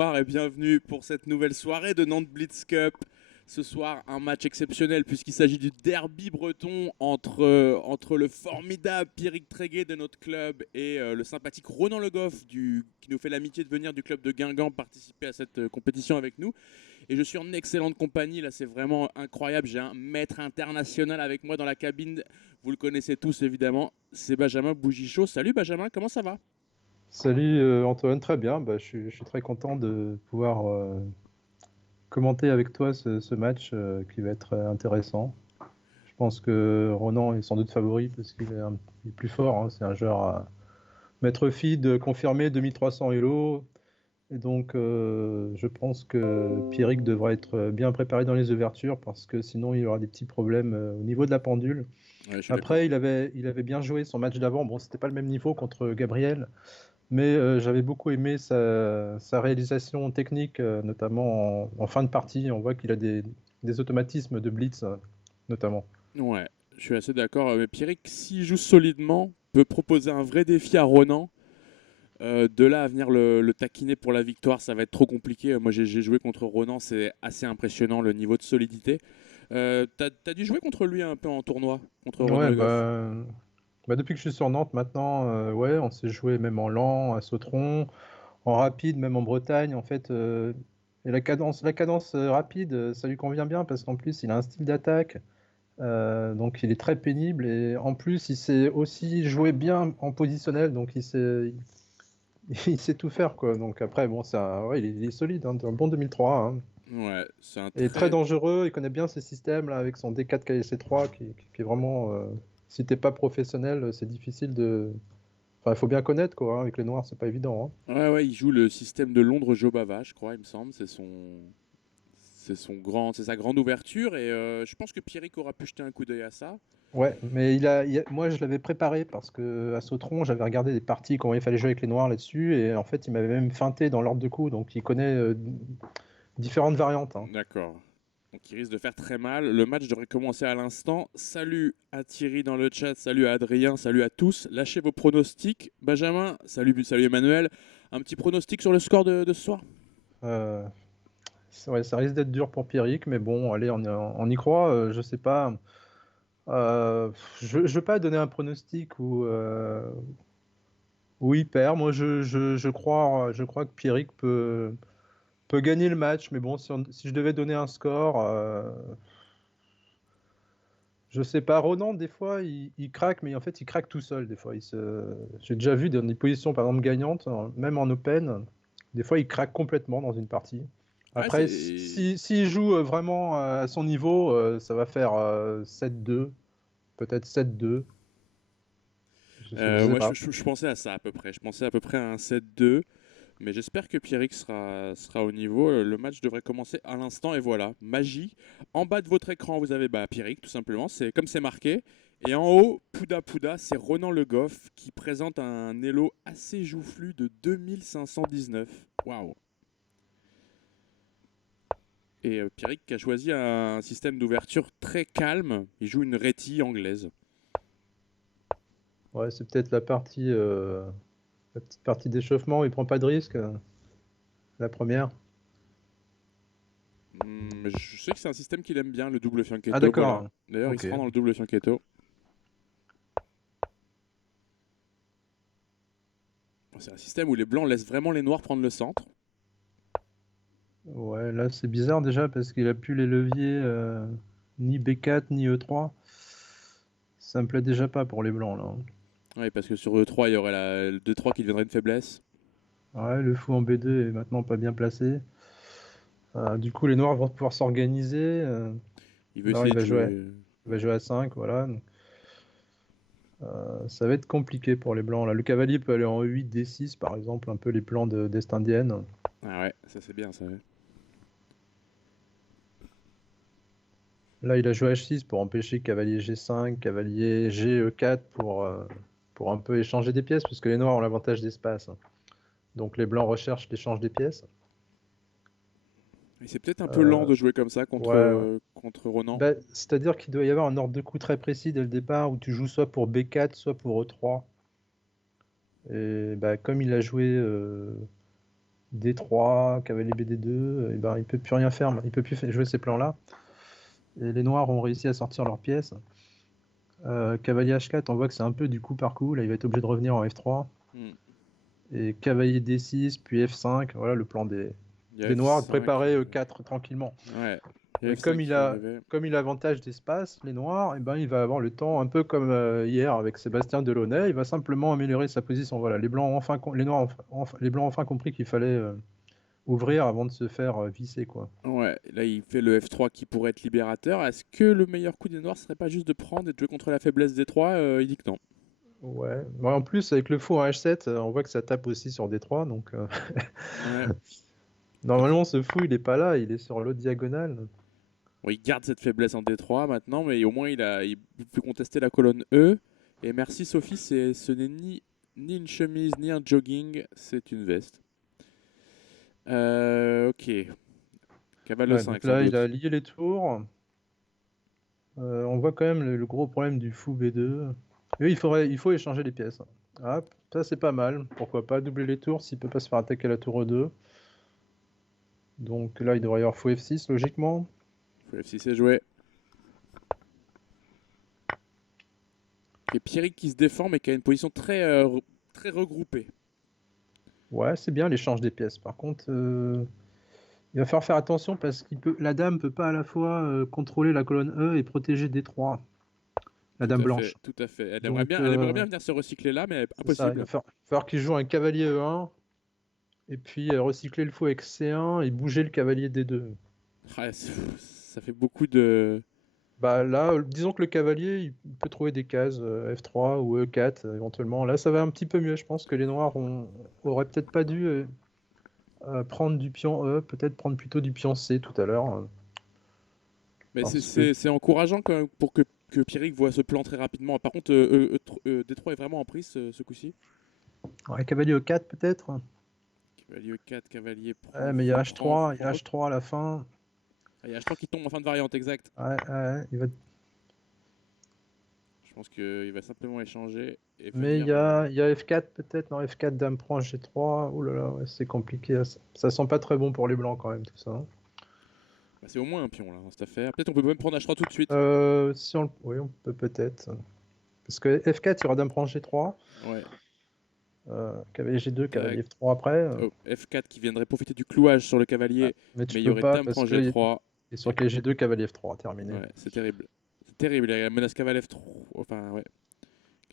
Bonsoir et bienvenue pour cette nouvelle soirée de Nantes Blitz Cup. Ce soir, un match exceptionnel puisqu'il s'agit du derby breton entre le formidable Pierrick Tréguet de notre club et le sympathique Ronan Le Goff qui nous fait l'amitié de venir du club de Guingamp participer à cette compétition avec nous. Et je suis en excellente compagnie, là c'est vraiment incroyable. J'ai un maître international avec moi dans la cabine. Vous le connaissez tous évidemment, c'est Benjamin Bougichaud. Salut Benjamin, comment ça va? Salut Antoine, très bien. Je suis très content de pouvoir commenter avec toi ce match qui va être intéressant. Je pense que Ronan est sans doute favori parce il est plus fort, hein. C'est un joueur à mettre feed confirmé 2300 Elo. Et donc je pense que Pierrick devrait être bien préparé dans les ouvertures parce que sinon il aura des petits problèmes au niveau de la pendule. Ouais, je suis d'accord. Après, il avait bien joué son match d'avant. Bon, c'était pas le même niveau contre Gabriel. Mais j'avais beaucoup aimé sa réalisation technique, notamment en fin de partie. On voit qu'il a des automatismes de blitz, notamment. Ouais, je suis assez d'accord. Mais Pierrick, s'il joue solidement, peut proposer un vrai défi à Ronan. De là à venir le taquiner pour la victoire, ça va être trop compliqué. Moi, j'ai joué contre Ronan, c'est assez impressionnant le niveau de solidité. T'as dû jouer contre lui un peu en tournoi, contre Ronan Ouais, Le Goff. depuis que je suis sur Nantes maintenant, ouais, on s'est joué même en lent, à Sautron, en rapide, même en Bretagne. En fait, et la cadence rapide, ça lui convient bien parce qu'en plus, il a un style d'attaque. Donc il est très pénible et en plus il sait aussi jouer bien en positionnel, donc il sait tout faire, quoi. Donc après, bon, ouais, il est solide, hein, un bon 2003, hein. Ouais, c'est un Et très très. dangereux, il connaît bien ces systèmes là avec son D4 KSC3 qui est vraiment. Si t'es pas professionnel, c'est difficile de. Enfin, il faut bien connaître, quoi, hein. Avec les noirs, c'est pas évident, hein. Ouais, ouais, il joue le système de Londres-Jobava, je crois, il me semble. C'est sa grande ouverture et je pense que Pierrick aura pu jeter un coup d'œil à ça. Ouais, mais moi je l'avais préparé parce que à Sautron, j'avais regardé des parties comment il fallait jouer avec les noirs là-dessus, et en fait, il m'avait même feinté dans l'ordre de coup, donc il connaît différentes variantes, hein. D'accord. Donc il risque de faire très mal. Le match devrait commencer à l'instant. Salut à Thierry dans le chat, salut à Adrien, salut à tous. Lâchez vos pronostics. Benjamin, salut Emmanuel. Un petit pronostic sur le score de ce soir? Euh, ouais, ça risque d'être dur pour Pierrick, mais bon, allez, on y croit. Je sais pas. Je veux pas donner un pronostic où il perd. Moi, je crois que Pierrick peut gagner le match, mais bon, si je devais donner un score, je sais pas. Ronan, des fois, il craque, mais en fait, il craque tout seul. Des fois, j'ai déjà vu dans des positions, par exemple, gagnantes, même en open, des fois, il craque complètement dans une partie. Ouais, Après, c'est. s'il joue vraiment à son niveau, ça va faire 7-2, peut-être 7-2. Je sais Moi, pas. je pensais à ça à peu près. Je pensais à peu près à un 7-2. Mais j'espère que Pierrick sera au niveau. Le match devrait commencer à l'instant. Et voilà, magie. En bas de votre écran, vous avez Pierrick, tout simplement. C'est comme c'est marqué. Et en haut, Pouda Pouda, c'est Ronan Le Goff qui présente un Elo assez joufflu de 2519. Waouh! Et Pierrick a choisi un système d'ouverture très calme. Il joue une rétie anglaise. Ouais, c'est peut-être la petite partie d'échauffement. Il prend pas de risque, la première. Je sais que c'est un système qu'il aime bien, le double Ah, fianchetto. Voilà. d'accord. D'ailleurs, il Ok. se rend dans le double fianchetto. C'est un système où les blancs laissent vraiment les noirs prendre le centre. Ouais, là, c'est bizarre déjà parce qu'il a plus les leviers ni B4 ni E3. Ça me plaît déjà pas pour les blancs, là. Oui, parce que sur E3, il y aurait le 2-3 qui deviendrait une faiblesse. Ouais, le fou en B2 est maintenant pas bien placé. Du coup, les noirs vont pouvoir s'organiser. Il veut Non, essayer de jouer. il va jouer à 5, voilà. Donc, ça va être compliqué pour les blancs, là. Le cavalier peut aller en E8, D6, par exemple, un peu les plans d'Est indienne. Ah ouais, ça c'est bien ça. Ouais. Là, il a joué H6 pour empêcher cavalier G5, cavalier GE4 pour un peu échanger des pièces, puisque les noirs ont l'avantage d'espace. Donc les blancs recherchent l'échange des pièces. Et c'est peut-être un peu lent Euh, de jouer comme ça contre, ouais, ouais. contre Ronan. C'est-à-dire qu'il doit y avoir un ordre de coup très précis dès le départ où tu joues soit pour B4, soit pour E3. Et comme il a joué D3, cavalier BD2, et ben, il peut plus rien faire, il peut plus jouer ces plans-là. Et les noirs ont réussi à sortir leurs pièces. Cavalier H4, on voit que c'est un peu du coup par coup. Là, il va être obligé de revenir en F3. Hmm. Et cavalier D6, puis F5. Voilà le plan Il y a des noirs, de F5. préparer E4 tranquillement. Ouais. Il y a Mais F5 qui va arriver. comme il a avantage d'espace, les noirs, et ben, il va avoir le temps, un peu comme hier avec Sébastien Delaunay, il va simplement améliorer sa position. Voilà, les blancs ont les noirs les blancs ont enfin compris qu'il fallait ouvrir avant de se faire visser, quoi. Ouais, là il fait le F3 qui pourrait être libérateur. Est-ce que le meilleur coup des Noirs serait pas juste de prendre et de jouer contre la faiblesse des 3? Il dit que non. Ouais. Ouais, en plus, avec le fou en H7, on voit que ça tape aussi sur D3, donc Ouais. normalement, ce fou, il est pas là, il est sur l'autre diagonale. Bon, il garde cette faiblesse en D3 maintenant, mais au moins il peut contester la colonne E. Et merci Sophie, ce n'est ni une chemise ni un jogging, c'est une veste. Ok. Cavale Ouais, 5 donc sans là, il a doute. lié les tours. On voit quand même le gros problème du fou B2. Et il faut échanger les pièces. Ah, ça c'est pas mal. Pourquoi pas doubler les tours s'il peut pas se faire attaquer à la tour E2. Donc là, il devrait y avoir fou F6 logiquement. Faut F6 est joué. Et Pierrick qui se défend mais qui a une position très regroupée. Ouais, c'est bien l'échange des pièces. Par contre, il va falloir faire attention parce la dame peut pas à la fois contrôler la colonne E et protéger D3, la Tout dame à fait, blanche. tout à fait. Donc Elle aimerait bien venir se recycler là, mais c'est ça, il impossible. va falloir qu'il joue un cavalier E1 et puis recycler le fou avec C1 et bouger le cavalier D2. Ouais, ça fait beaucoup de. Bah là, disons que le cavalier, il peut trouver des cases F3 ou E4 éventuellement. Là, ça va un petit peu mieux. Je pense que les noirs auraient peut-être pas dû prendre du pion E, peut-être prendre plutôt du pion C tout à l'heure. Mais Parce que c'est encourageant quand même pour que Pierrick voit ce plan très rapidement. Par contre, D3 est vraiment en prise ce coup-ci. ouais, cavalier E4 peut-être. Cavalier 4, cavalier Ouais, prend, mais il y a fou prend, fou H3, il y prend. a Hop. H3 à la fin. Ah, il y a H3 qui tombe en fin de variante, exact. Ouais, ouais, Je pense qu'il va simplement échanger et mais venir. il y a F4 peut-être. Non, F4, dame prend G3. Ouh là là, ouais, c'est compliqué. Ça sent pas très bon pour les blancs quand même tout ça, hein. Bah, c'est au moins un pion là dans cette affaire. Peut-être on peut même prendre H3 tout de suite. Oui, on peut peut-être. Parce que F4, il y aura dame prend G3. Ouais. Cavalier G2, Tac. cavalier F3 après. Oh, F4 qui viendrait profiter du clouage sur le Ouais. cavalier. Mais tu Mais il y peux aurait pas dame parce prend qu'il G3. est sur cavalier G2, cavalier F3, terminé. Ouais, c'est terrible. C'est terrible. Il y a la menace cavalier F3. Enfin, ouais.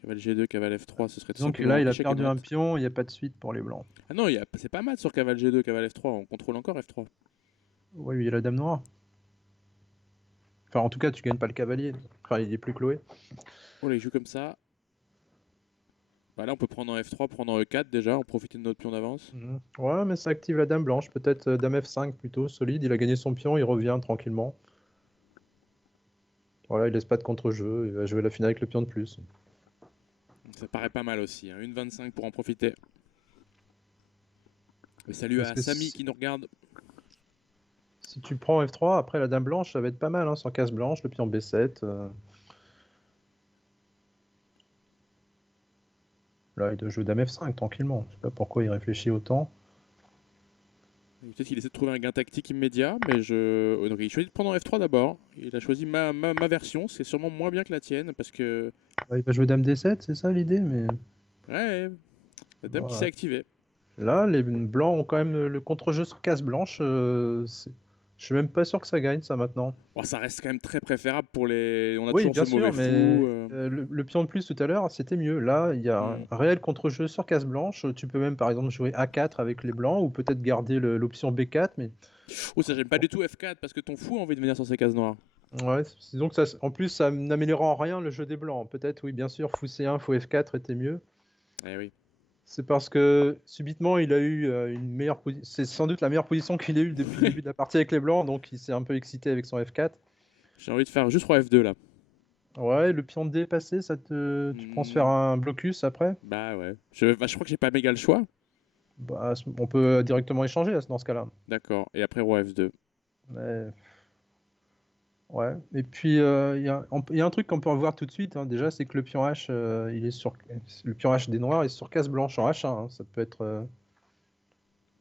Cavalier G2, cavalier F3, ce serait tout Disons que simplement là, il a échec et perdu un mat. pion, il n'y a pas de suite pour les blancs. Ah non, c'est pas mal sur cavalier G2, cavalier F3. On contrôle encore F3. Oui, il y a la dame noire. Enfin, en tout cas, tu gagnes pas le cavalier. Enfin, il est plus cloué. Oh là, il joue comme ça. Bah là, on peut prendre en F3, prendre en E4 déjà, en profiter de notre pion d'avance. Mhm. Ouais, mais ça active la dame blanche. Peut-être dame F5 plutôt, solide. Il a gagné son pion, il revient tranquillement. Voilà, il laisse pas de contre-jeu. Il va jouer la finale avec le pion de plus. Ça paraît pas mal aussi. Hein. 1,25 pour en profiter. Et salut Parce à que Samy qui nous regarde. si tu prends F3, après la dame blanche, ça va être pas mal, hein, sans case blanche, le pion B7. Là, il doit jouer dame F5 tranquillement. Je sais pas pourquoi il réfléchit autant. Peut-être qu'il essaie de trouver un gain tactique immédiat, mais donc, il choisit de prendre en F3 d'abord. Il a choisi ma version, c'est sûrement moins bien que la tienne, parce que... Ouais, il va jouer dame D7, c'est ça l'idée, mais Ouais, la dame qui s'est ouais. activée. Là, les blancs ont quand même le contre-jeu sur case blanche. Je suis même pas sûr que ça gagne ça maintenant. Bon, ça reste quand même très préférable pour les... On a Oui, toujours bien ce mauvais sûr, fou. mais le pion de plus tout à l'heure, c'était mieux. Là, il y a Hmm. un réel contre-jeu sur case blanche. Tu peux même par exemple jouer A4 avec les blancs ou peut-être garder l'option B4, mais Oh, ça j'aime pas du tout F4, parce que ton fou a envie de venir sur ces cases noires. ouais, donc ça, en plus ça n'améliore en rien le jeu des blancs. Peut-être, oui, bien sûr, fou C1, fou F4 était mieux. Eh oui. C'est parce que subitement il a eu une meilleure position. C'est sans doute la meilleure position qu'il ait eue depuis le début de la partie avec les blancs, donc il s'est un peu excité avec son F4. J'ai envie de faire juste roi F2 là. Ouais, le pion D passé, tu penses faire Hmm. un blocus après? Bah ouais. Je crois que j'ai pas méga le choix. Bah, on peut directement échanger dans ce cas-là. D'accord. Et après roi F2. Mais, ouais. Et puis il y a un truc qu'on peut voir tout de suite, hein, déjà, c'est que le pion H, le pion H des noirs est sur case blanche en H1, hein. Ça peut être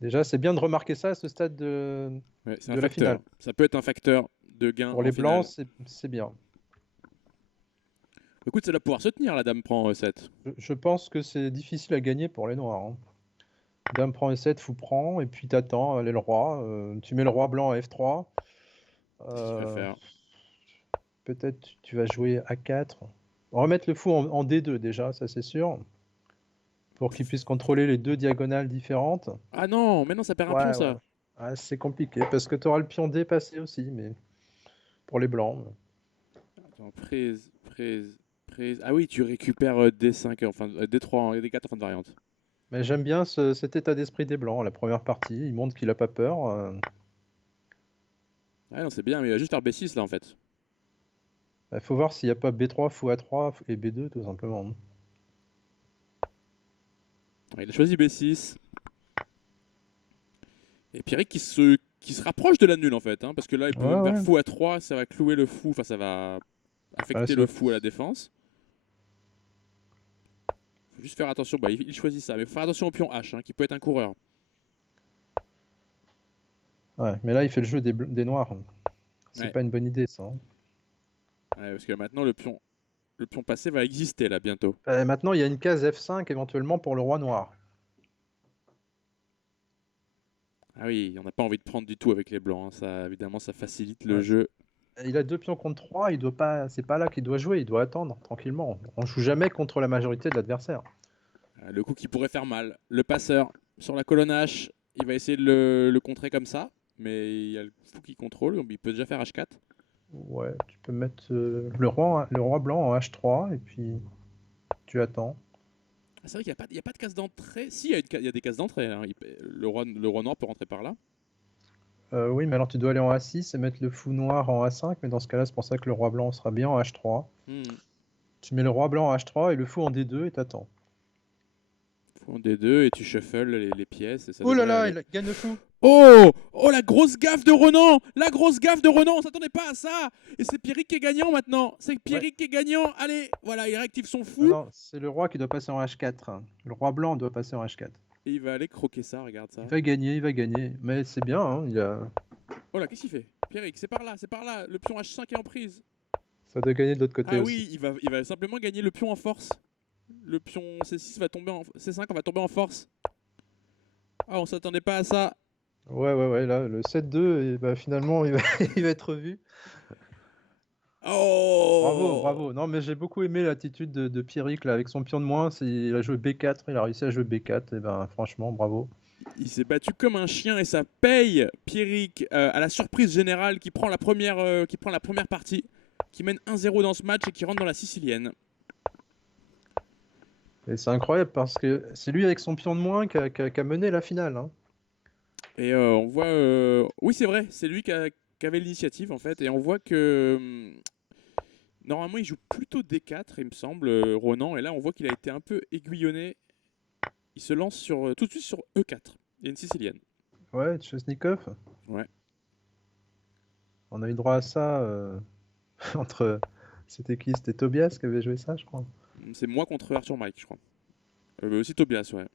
Déjà, c'est bien de remarquer ça à ce stade Ouais, c'est un de la facteur. finale. Ça peut être un facteur de gain Pour en les blancs, finale. c'est bien. Écoute, ça va pouvoir se tenir, la dame prend 7. Je pense que c'est difficile à gagner pour les noirs, hein. Dame prend E7, fou prend, et puis t'attends, allez le roi. Tu mets le roi blanc à F3. C'est ce qu'il va Euh, faire. Peut-être tu vas jouer A4. Remettre le fou en D2 déjà, ça c'est sûr. Pour qu'il puisse contrôler les deux diagonales différentes. Ah non, mais non, ça perd un pion, Ouais, ouais. ça. Ah, c'est compliqué parce que tu auras le pion D passé aussi, mais pour les blancs. Attends, prise, prise, prise. Ah oui, tu récupères D5, enfin D3, D4 en fin de variante. Mais j'aime bien cet état d'esprit des blancs, la première partie. Il montre qu'il a pas peur. Ah non, c'est bien, mais il va juste faire B6 là en fait. Il faut voir s'il n'y a pas B3, fou A3 et B2 tout simplement. Ouais, il a choisi B6. Et Pierrick qui se rapproche de la nulle en fait, hein, parce que là il peut Ouais, même faire ouais. fou à 3, ça va clouer le fou, enfin ça va Bah, affecter le fou à la défense. Faut juste faire attention, bah, il choisit ça, mais faut faire attention au pion H, hein, qui peut être un coureur. ouais. Mais là, il fait le jeu des noirs. C'est Ouais. pas une bonne idée, ça, hein. Ouais, parce que maintenant le pion passé va exister là bientôt. Maintenant, il y a une case F5 éventuellement pour le roi noir. Ah oui, on n'a pas envie de prendre du tout avec les blancs, hein. Ça, évidemment, ça facilite le Ouais. jeu. Il a deux pions contre 3, il doit pas, c'est pas là qu'il doit jouer, il doit attendre tranquillement. On joue jamais contre la majorité de l'adversaire. Le coup qui pourrait faire mal. Le passeur sur la colonne H, il va essayer de le contrer comme ça, mais il y a le fou qui contrôle, donc il peut déjà faire H4. Ouais, tu peux mettre le roi blanc en H3 et puis tu attends. Ah, c'est vrai qu'il n'y a pas de case d'entrée. Si, il y a des cases d'entrée, hein. Le roi noir peut rentrer par là. Oui, mais alors tu dois aller en A6 et mettre le fou noir en A5, mais dans ce cas-là, c'est pour ça que le roi blanc sera bien en H3. Hmm. Tu mets le roi blanc en H3 et le fou en D2 et t'attends. Fou en D2 et tu shuffles les pièces et ça Oh là devrait là, aller. il gagne le fou! Oh! Oh, la grosse gaffe de Ronan! La grosse gaffe de Ronan! On s'attendait pas à ça! Et c'est Pierrick qui est gagnant maintenant! C'est Ouais. Pierrick qui est gagnant! Allez! Voilà, il réactive son Non, fou non, c'est le roi qui doit passer en H4. Le roi blanc doit passer en H4. et il va aller croquer ça, regarde ça. Il va gagner. Mais c'est bien, hein, Oh là, qu'est-ce qu'il fait? Pierrick, c'est par là, c'est par là! Le pion H5 est en prise! ça doit gagner de l'autre côté Ah aussi. oui, il va simplement gagner le pion en force. Le pion C6 va tomber en. C5 va tomber en force. Ah, on s'attendait pas à ça! Ouais, ouais, ouais, là, le 7-2, et bah, finalement, il va être revu. Bravo, Oh! bravo. Non, mais j'ai beaucoup aimé l'attitude de Pierrick, là, avec son pion de moins. Il a joué B4, il a réussi à jouer B4. Et ben, franchement, bravo. Il s'est battu comme un chien et ça paye Pierrick à la surprise générale qui prend la première partie, qui mène 1-0 dans ce match et qui rentre dans la sicilienne. Et c'est incroyable parce que c'est lui, avec son pion de moins, qui a mené la finale, hein. Et on voit. Oui, c'est vrai, c'est lui qui avait l'initiative en fait. Et on voit que. Normalement, il joue plutôt D4, il me semble, Ronan. Et là, on voit qu'il a été un peu aiguillonné. Il se lance tout de suite sur E4. Il y a une sicilienne. Ouais, Tchesnikov. Ouais. On a eu droit à ça entre. C'était qui? C'était Tobias qui avait joué ça, je crois. C'est moi contre Arthur Mike, je crois. Mais aussi Tobias, ouais.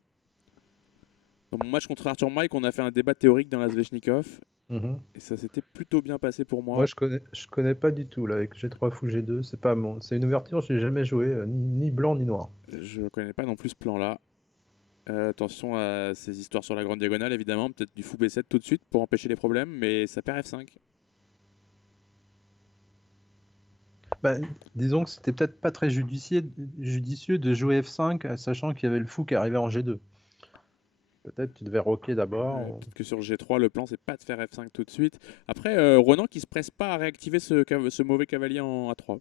Dans mon match contre Arthur Mike, on a fait un débat théorique dans la Sveshnikov. Mhm. Et ça s'était plutôt bien passé pour Moi, moi. je connais pas du tout, là, avec G3 fou G2. C'est pas mon. C'est une ouverture, j'ai jamais joué, ni blanc ni noir. Je ne connais pas non plus ce plan-là. Attention à ces histoires sur la grande diagonale, évidemment. Peut-être du fou B7 tout de suite pour empêcher les problèmes. Mais ça perd F5. Bah, disons que c'était peut-être pas très judicieux de jouer F5, sachant qu'il y avait le fou qui arrivait en G2. Peut-être tu devais roquer d'abord. Peut-être que sur G3, le plan, c'est pas de faire F5 tout de suite. Après, Ronan qui se presse pas à réactiver ce mauvais cavalier en A3.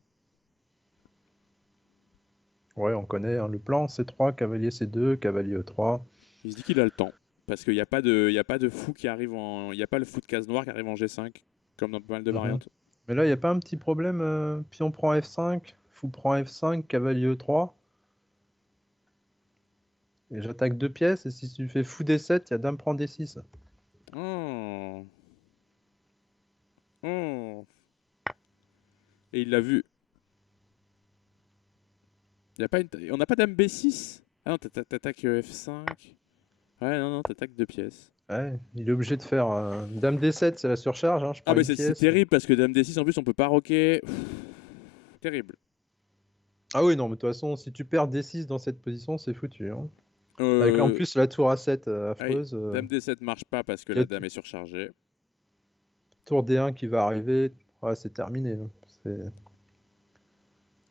Ouais, on connaît, hein, le plan C3, cavalier C2, cavalier E3. Il se dit qu'il a le temps. Parce qu'il n'y a pas de fou qui arrive en. Il n'y a pas le fou de case noire qui arrive en G5, comme dans pas mal de Mhm. variantes. Mais là, il n'y a pas un petit problème, pion prend F5, fou prend F5, cavalier E3. Et j'attaque deux pièces, et si tu fais fou D7, il y a dame prend D6. Oh. Oh. Et il l'a vu. On n'a pas dame B6. Ah non, t'attaques F5. Ouais, non, non, t'attaques deux pièces. Ouais, il est obligé de faire Dame D7, c'est la surcharge, hein, je Ah prends mais une c'est pièce. terrible parce que Dame D6 en plus on peut pas roquer. Terrible. Ah oui, non, mais de toute façon, si tu perds D6 dans cette position, c'est foutu, hein. Avec en Euh... plus la tour A7 ah oui, affreuse, Dame D7 marche pas parce que il y a la dame est surchargée. tour D1 qui va arriver, ouais, c'est terminé, hein. C'est-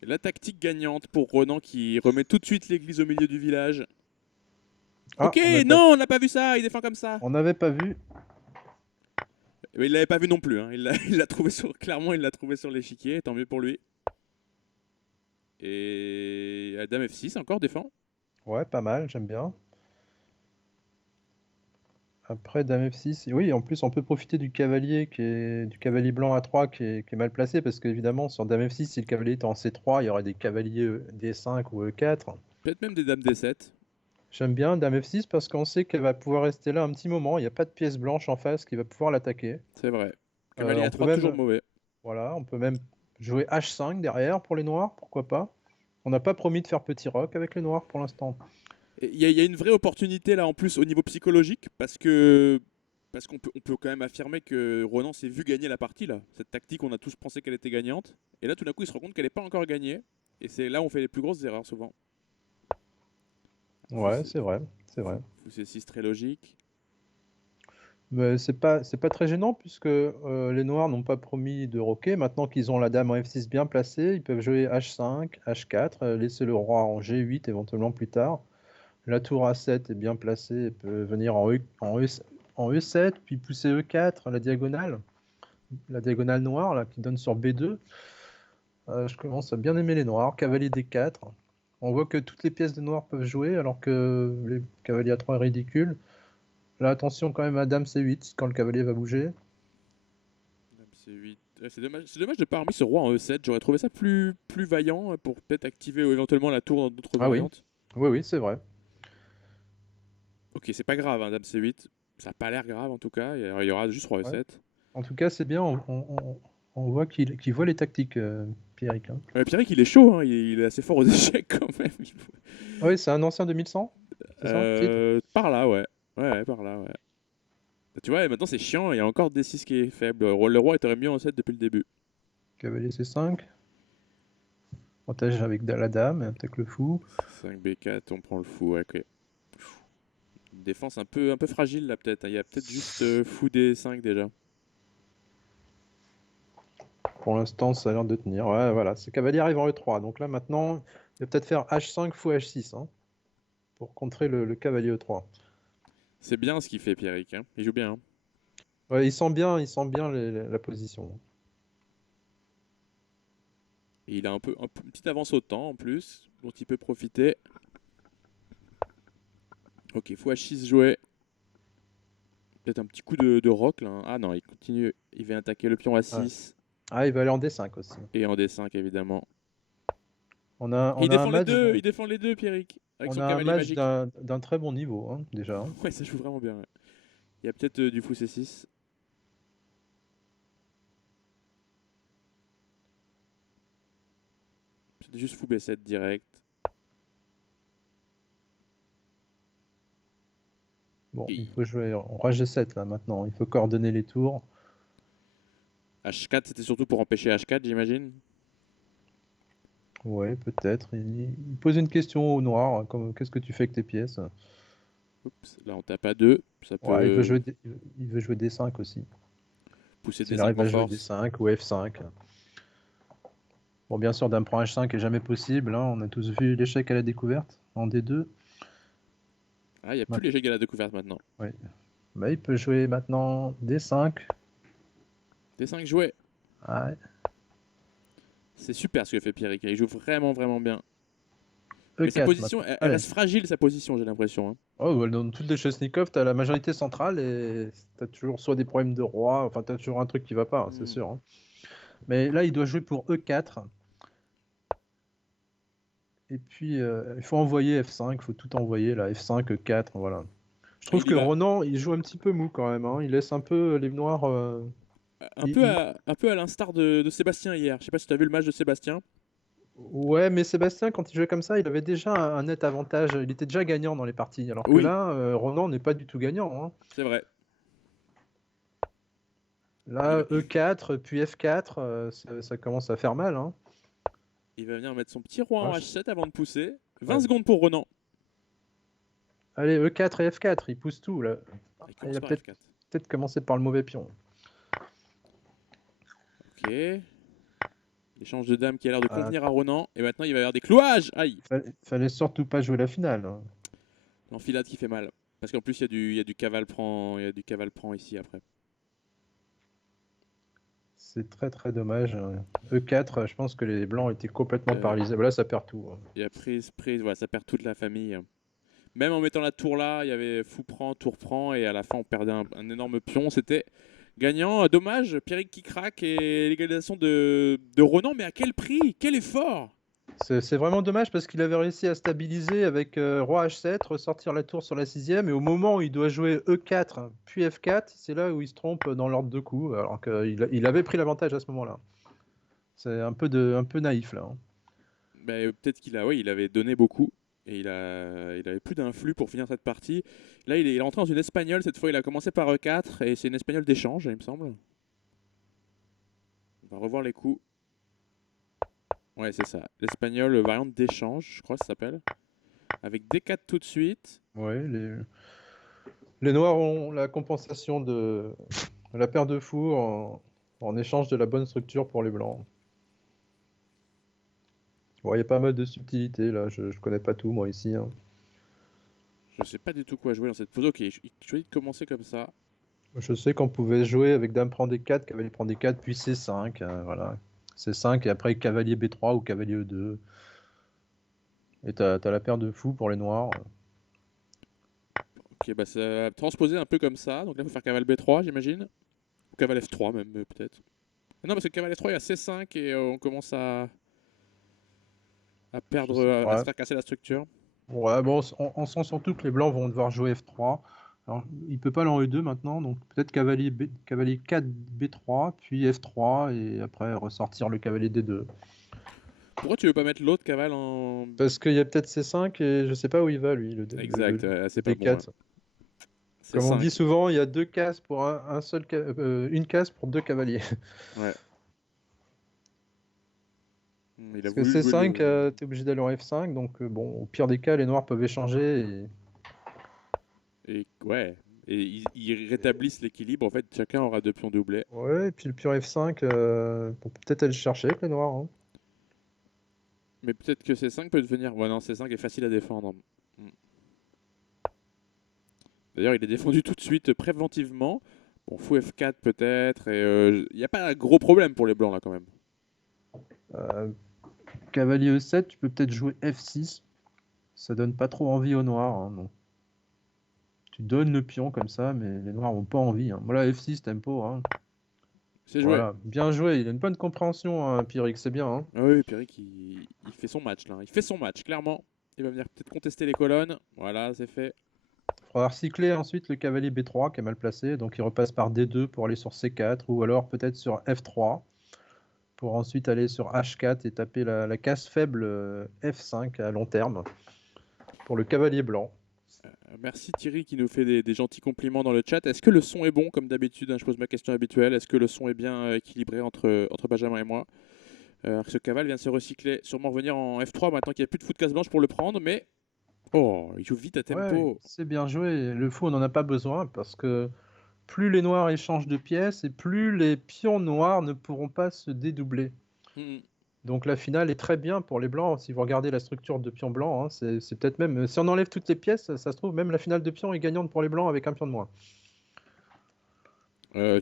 Et la tactique gagnante pour Ronan qui remet tout de suite l'église au milieu du village. Ah, Ok, non, on n'a pas vu ça, il défend comme ça. on n'avait pas vu. Mais il l'avait pas vu non plus, hein. Il l'a trouvé sur, clairement, il l'a trouvé sur l'échiquier, tant mieux pour lui. Et la dame F6 encore défend. Ouais, pas mal, j'aime bien. Après, Dame F6, oui, en plus, on peut profiter du cavalier blanc A3 qui est mal placé, parce qu'évidemment, sur Dame F6, si le cavalier est en C3, il y aurait des cavaliers D5 ou E4. Peut-être même des dames D7. J'aime bien Dame F6 parce qu'on sait qu'elle va pouvoir rester là un petit moment, il n'y a pas de pièce blanche en face qui va pouvoir l'attaquer. C'est vrai. Cavalier On peut A3 toujours même, mauvais. voilà, on peut même jouer H5 derrière pour les noirs, pourquoi pas. On n'a pas promis de faire petit roc avec les noirs pour l'instant. Il y a une vraie opportunité là en plus au niveau psychologique parce qu'on peut quand même affirmer que Ronan s'est vu gagner la partie là. Cette tactique, on a tous pensé qu'elle était gagnante. Et là, tout d'un coup, il se rend compte qu'elle n'est pas encore gagnée. Et c'est là où on fait les plus grosses erreurs souvent. Fou, Ouais, c'est vrai, c'est vrai. c'est 6 très logique. Mais c'est pas très gênant puisque les noirs n'ont pas promis de roquer. Maintenant qu'ils ont la dame en F6 bien placée, ils peuvent jouer H5, H4, laisser le roi en G8 éventuellement plus tard. La tour A7 est bien placée, elle peut venir en E7, puis pousser E4, la diagonale noire là, qui donne sur B2. Je commence à bien aimer les noirs. Cavalier D4. On voit que toutes les pièces des noirs peuvent jouer alors que les cavaliers A3 est ridicule. Là, attention quand même à dame C8 quand le cavalier va bouger. Dame C8. Ouais, c'est dommage de ne pas avoir mis ce roi en E7. J'aurais trouvé ça plus vaillant pour peut-être activer éventuellement la tour dans d'autres Ah oui, variantes. oui, oui, c'est vrai. Ok, c'est pas grave, hein, Dame C8. Ça n'a pas l'air grave en tout cas. Il y aura juste roi Ouais. E7. En tout cas, c'est bien. On voit qu'il voit les tactiques, Pierrick, hein. Ouais, Pierrick, il est chaud, hein, il est assez fort aux échecs quand même. Ah oui, c'est un ancien 2100, c'est ça? Filtre. Par là, ouais. Ouais, par là, ouais. Tu vois, maintenant c'est chiant, il y a encore D6 qui est faible. Le roi était mieux en 7 depuis le début. Cavalier C5. Protège avec la dame, attaque le fou. 5 B4, on prend le fou, ouais, ok. Une défense un peu fragile là, peut-être. Il y a peut-être juste fou D5 déjà. Pour l'instant, ça a l'air de tenir. Ouais, voilà. Ce cavalier arrive en E3. Donc là, maintenant, il va peut-être faire H5 fou H6, hein, pour contrer le cavalier E3. C'est bien ce qu'il fait, Pierrick, hein. Il joue bien, hein. Ouais, il sent bien la position. Et il a une petite avance au temps en plus, dont il peut profiter. Ok, fou H6 joué. Peut-être un petit coup de roc là, hein. Ah non, il continue. Il va attaquer le pion Ouais. A6 Ah, il va aller en D5 aussi. et en D5 évidemment. Et On a un match, il défend les deux, Pierrick, avec on son a un cavalier match magique. d'un très bon niveau, hein, déjà, hein. Ouais, ça joue vraiment bien, ouais. Il y a peut-être du fou C6. Peut-être juste fou B7 direct. Bon, il Et faut jouer en roi G7 là maintenant. Il faut coordonner les tours. H4, c'était surtout pour empêcher H4, j'imagine. Ouais, peut-être. Il pose une question au noir, hein, comme qu'est-ce que tu fais avec tes pièces? Oups, là on tape à 2. Ça Ouais, peut il veut jouer D5 aussi. pousser S'il D5 arrive en à jouer force. D5 ou F5. Bon, bien sûr, dame prend H5 est jamais possible, hein. On a tous vu l'échec à la découverte en D2. Ah, il n'y a plus Ma- les jets à la découverte maintenant. ouais. Bah, il peut jouer maintenant D5. D5 joué. Ouais. C'est super ce que fait Pierrick. Il joue vraiment, vraiment bien. Mais sa E4 position, maintenant. elle Allez. reste fragile, sa position, j'ai l'impression, hein. Oh, ouais, dans toutes les Chesnikov, t'as la majorité centrale et t'as toujours soit des problèmes de roi, enfin t'as toujours un truc qui va pas, hein, c'est Hmm. sûr, hein. Mais là, il doit jouer pour E4. Et puis, il faut envoyer F5, il faut tout envoyer là, F5, E4, voilà. Je trouve Il y que va Ronan, il joue un petit peu mou quand même, hein. Il laisse un peu les noirs. un il- peu il- un peu à l'instar de Sébastien hier. Je sais pas si tu as vu le match de Sébastien. Ouais, mais Sébastien, quand il jouait comme ça, il avait déjà un net avantage. Il était déjà gagnant dans les parties. Alors que Oui, là, Ronan n'est pas du tout gagnant, hein. c'est vrai. Là, E4, puis F4, ça commence à faire mal, hein. Il va venir mettre son petit roi Ouais, en H7 avant de pousser. 20 ouais. secondes pour Ronan. Allez, E4 et F4, il pousse tout là. Il Il commence a par peut-être F4. peut-être commencé par le mauvais pion. Ok. L'échange de dames qui a l'air de Ah, convenir à Ronan. Et maintenant, il va y avoir des clouages. Aïe. fallait surtout pas jouer la finale, hein. L'enfilade qui fait mal. Parce qu'en plus, il y a du cavale-prend, il y a du cavale-prend ici après. C'est très très dommage, hein. E4, je pense que les blancs étaient complètement Euh, paralysés. Voilà, ça perd tout, hein. il y a prise, voilà, ça perd toute la famille. Même en mettant la tour là, il y avait fou prend, tour prend, et à la fin, on perdait un énorme pion. C'était gagnant. Dommage, Pierrick qui craque et l'égalisation de Ronan, mais à quel prix? Quel effort! C'est vraiment dommage parce qu'il avait réussi à stabiliser avec roi H7, ressortir la tour sur la sixième, et au moment où il doit jouer E4 puis F4, c'est là où il se trompe dans l'ordre de coups, alors qu'il avait pris l'avantage à ce moment-là. C'est un peu naïf là, hein. Ben, peut-être qu'il a, oui, il avait donné beaucoup et il avait plus d'influx pour finir cette partie. Là, il est rentré dans une espagnole. Cette fois, il a commencé par E4 et c'est une espagnole d'échange, il me semble. On va revoir les coups. Ouais, c'est ça. L'espagnol variante d'échange, je crois que ça s'appelle. Avec D4 tout de suite. Ouais, les noirs ont la compensation de la paire de fous en échange de la bonne structure pour les blancs. Bon, il y a pas mal de subtilités là, je connais pas tout moi ici, hein. Je sais pas du tout quoi jouer dans cette pose. Ok, il choisit de commencer comme ça. Je sais qu'on pouvait jouer avec dame prend D4, cavalier prend D4, puis C5, voilà. C5 et après cavalier B3 ou cavalier E2. Et t'as la paire de fous pour les noirs. Ok, bah ça a transposé un peu comme ça. Donc là, il faut faire cavale B3, j'imagine. Ou cavale F3 même, peut-être. Ah non, parce que cavale F3, il y a C5 et on commence à Je perdre, sais. à Ouais. se faire casser la structure. Ouais, bon, on sent surtout que les blancs vont devoir jouer F3. Alors, il peut pas aller en E2 maintenant, donc peut-être cavalier 4 B3, puis F3, et après ressortir le cavalier D2. Pourquoi tu veux pas mettre l'autre cavale en. Parce qu'il y a peut-être C5 et je sais pas où il va lui, Exact, le c'est pas bon, hein. D4. C'est Comme on dit 5. souvent, il y a deux cases pour une case pour deux cavaliers. Ouais. Il a Parce que voulu jouer C5, le. t'es obligé d'aller en F5, donc bon, au pire des cas, les noirs peuvent échanger. Et ouais. Et ils rétablissent l'équilibre. En fait, chacun aura deux pions doublés. Ouais, et puis le pur F5, pour peut-être aller chercher avec les noirs, hein. Mais peut-être que C5 peut devenir. Ouais, non, C5 est facile à défendre. Mm. D'ailleurs, il est défendu tout de suite préventivement. Bon, fou F4 peut-être. Et il n'y a pas de gros problème pour les blancs là quand même. Euh, Cavalier E7, tu peux peut-être jouer F6. Ça donne pas trop envie aux noirs, hein, non. Tu donnes le pion comme ça, mais les noirs n'ont pas envie, hein. Voilà, F6, tempo, hein. C'est joué. Voilà, bien joué. Il a une bonne compréhension, hein, Pyrrhic, c'est bien, hein. Ah oui, Pierrick, il fait son match là. Il fait son match, clairement. Il va venir peut-être contester les colonnes. Voilà, c'est fait. Il faudra recycler ensuite le cavalier B3 qui est mal placé, donc il repasse par D2 pour aller sur C4, ou alors peut-être sur F3 pour ensuite aller sur H4 et taper la case faible F5 à long terme pour le cavalier blanc. Merci Thierry qui nous fait des gentils compliments dans le chat. Est-ce que le son est bon comme d'habitude, hein, je pose ma question habituelle. Est-ce que le son est bien équilibré entre Benjamin et moi? Ce cavale vient de se recycler, sûrement revenir en F3 maintenant qu'il n'y a plus de fou de case blanche pour le prendre. Mais oh, il joue vite à Ouais, tempo. c'est bien joué. Le fou, on n'en a pas besoin parce que plus les noirs échangent de pièces et plus les pions noirs ne pourront pas se dédoubler. Mm. Donc la finale est très bien pour les blancs. Si vous regardez la structure de pion blanc, hein, c'est peut-être même, si on enlève toutes les pièces, ça se trouve, même la finale de pion est gagnante pour les blancs avec un pion de moins.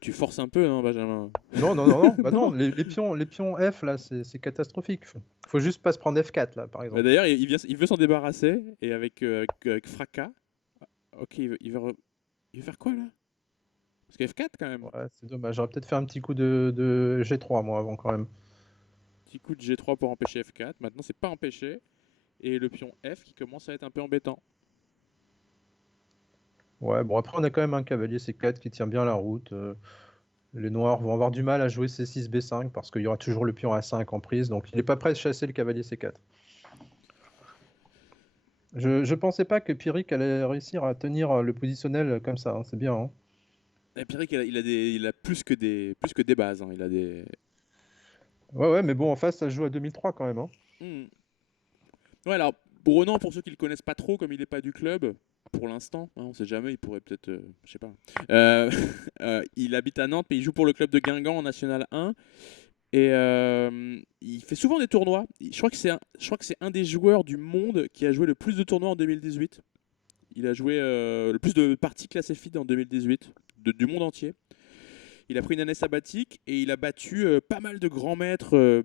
Tu forces un peu, hein, Benjamin? Non, non, non, non, bah non, Non. les pions F là, c'est catastrophique. Faut juste pas se prendre F4 là, par Bah, exemple. d'ailleurs, il veut s'en débarrasser et avec fracas. Ok, il veut faire quoi là? Parce que F4 quand même. Ouais, c'est dommage. J'aurais peut-être fait un petit coup de G3 moi avant quand même. Petit coup de G3 pour empêcher F4. Maintenant, c'est pas empêché. Et le pion F qui commence à être un peu embêtant. Ouais, bon après on a quand même un cavalier C4 qui tient bien la route. Les noirs vont avoir du mal à jouer C6, B5 parce qu'il y aura toujours le pion A5 en prise, donc il n'est pas prêt de chasser le cavalier C4. Je pensais pas que Pyrrhic allait réussir à tenir le positionnel comme ça, hein. C'est bien, hein. Et Pierrick, il a plus que des bases, hein. Il a des. Ouais, ouais, mais bon, en face, ça se joue à 2003 quand même, hein. Hmm. Ouais, alors, Ronan, pour ceux qui le connaissent pas trop, comme il n'est pas du club, pour l'instant, hein, on sait jamais, il pourrait peut-être. Je sais pas. Euh, il habite à Nantes, mais il joue pour le club de Guingamp en National 1. Et il fait souvent des tournois. Je crois que c'est un des joueurs du monde qui a joué le plus de tournois en 2018. Il a joué le plus de parties classées FIDE en 2018, du monde entier. Il a pris une année sabbatique et il a battu pas mal de grands maîtres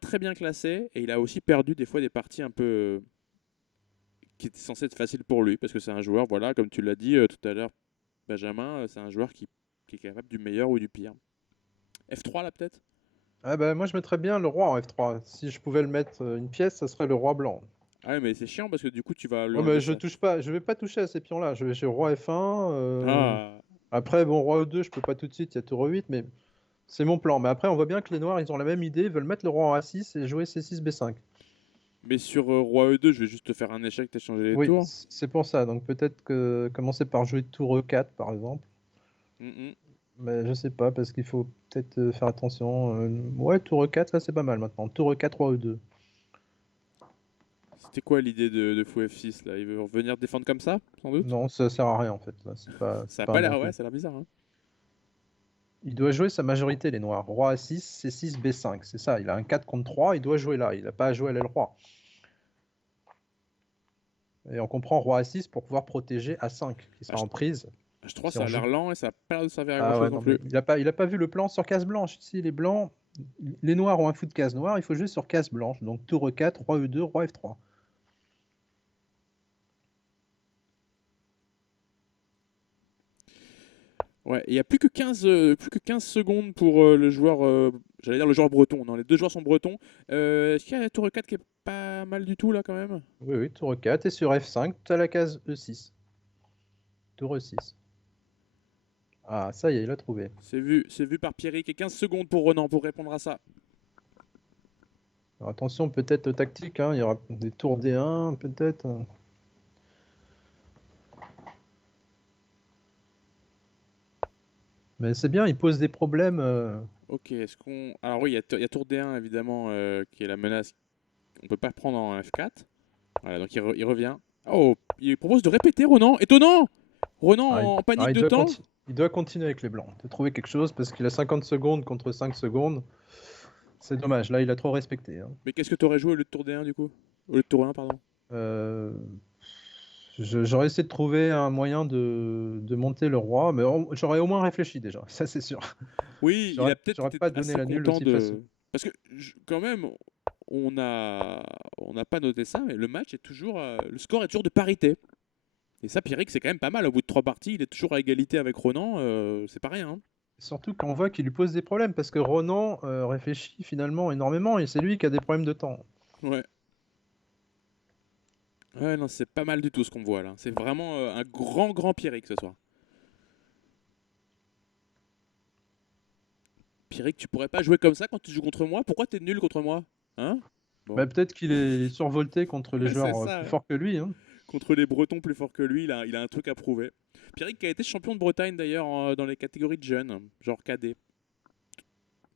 très bien classés. Et il a aussi perdu des fois des parties un peu qui étaient censées être faciles pour lui parce que c'est un joueur, voilà, comme tu l'as dit tout à l'heure, Benjamin, c'est un joueur qui est capable du meilleur ou du pire. F3 là peut-être. Ah bah, moi, je mettrais bien le roi en F3. Si je pouvais le mettre une pièce, ça serait le roi blanc. Ah ouais, mais c'est chiant parce que du coup tu vas lui Ouais, mais enlever je ça. touche pas, je vais pas toucher à ces pions-là. Je vais chez roi F1. Ah, Après, bon, roi E2, je peux pas tout de suite, il y a tour E8, mais c'est mon plan. Mais après, on voit bien que les noirs, ils ont la même idée, ils veulent mettre le roi en A6 et jouer C6, B5. mais sur Roi E2, je vais juste te faire un échec, t'as changé les Oui, tours. c'est pour ça. Donc peut-être que commencer par jouer tour E4, par exemple. Mhm. Mais je sais pas, parce qu'il faut peut-être faire attention. Ouais, tour E4, ça c'est pas mal maintenant. Tour E4, roi E2. C'était quoi l'idée de fou F6 là? Il veut revenir défendre comme ça, sans doute? Non, ça sert à rien en fait. Là. Ça C'est a pas un pas bon l'air, ouais, coup. ça a l'air bizarre, hein. Il doit jouer sa majorité, les noirs. Roi A6, C6, B5. C'est ça, il a un 4 contre 3, il doit jouer là. Il n'a pas à jouer à l'aile roi. Et on comprend roi A6 pour pouvoir protéger A5, qui sera en prise. H3, Si ça on a l'air joue. lent et ça a pas l'air de servir à grand Ah chose ouais, non non, mais plus. il a pas vu le plan sur case blanche. Ici, les blancs, les noirs ont un fou de case noire, il faut jouer sur case blanche. Donc tour E4, roi E2, roi F3. Ouais, il y a plus que 15 secondes pour le joueur, j'allais dire le joueur breton. Non, les deux joueurs sont bretons. Est-ce qu'il y a la tour 4 qui est pas mal du tout là quand même? Oui, oui, tour E4, et sur F5, tu as la case E6. Tour E6. Ah, ça y est, il a trouvé. C'est vu par Pierrick et 15 secondes pour Renan pour répondre à ça. Alors, attention, peut-être tactique, hein, il y aura des tours D1, peut-être. Mais c'est bien, il pose des problèmes. Ok, est-ce qu'on. Alors oui, il y a tour D1 évidemment qui est la menace. On peut pas prendre en F4. Voilà, donc il revient. Oh, il propose de répéter Renan. Étonnant! Renan en panique de temps. Il doit continuer avec les blancs. De trouver quelque chose parce qu'il a 50 secondes contre 5 secondes. C'est dommage, là il a trop respecté, hein. Mais qu'est-ce que tu aurais joué au lieu de tour D1 du coup? Au lieu de tour 1, pardon. Euh, J'aurais essayé de trouver un moyen de monter le roi, mais j'aurais au moins réfléchi déjà, ça c'est sûr. Oui, il a peut-être J'aurais été pas donné assez la nulle content aussi facile. de. Parce que quand même, on n'a pas noté ça, mais le match est toujours, le score est toujours de parité. Et ça, Pierrick, c'est quand même pas mal. Au bout de 3 parties, il est toujours à égalité avec Ronan. C'est pas rien, hein. Surtout quand on voit qu'il lui pose des problèmes, parce que Ronan réfléchit finalement énormément, et c'est lui qui a des problèmes de temps. Ouais. Ouais, non, c'est pas mal du tout ce qu'on voit là. C'est vraiment un grand Pierrick ce soir. Pierrick, tu pourrais pas jouer comme ça quand tu joues contre moi? Pourquoi t'es nul contre moi? Hein? Bon. Bah, peut-être qu'il est survolté contre les Ouais, c'est joueurs ça, plus ouais. forts que lui, hein. Contre les Bretons plus forts que lui, il a un truc à prouver. Pierrick qui a été champion de Bretagne d'ailleurs dans les catégories de jeunes, genre cadet.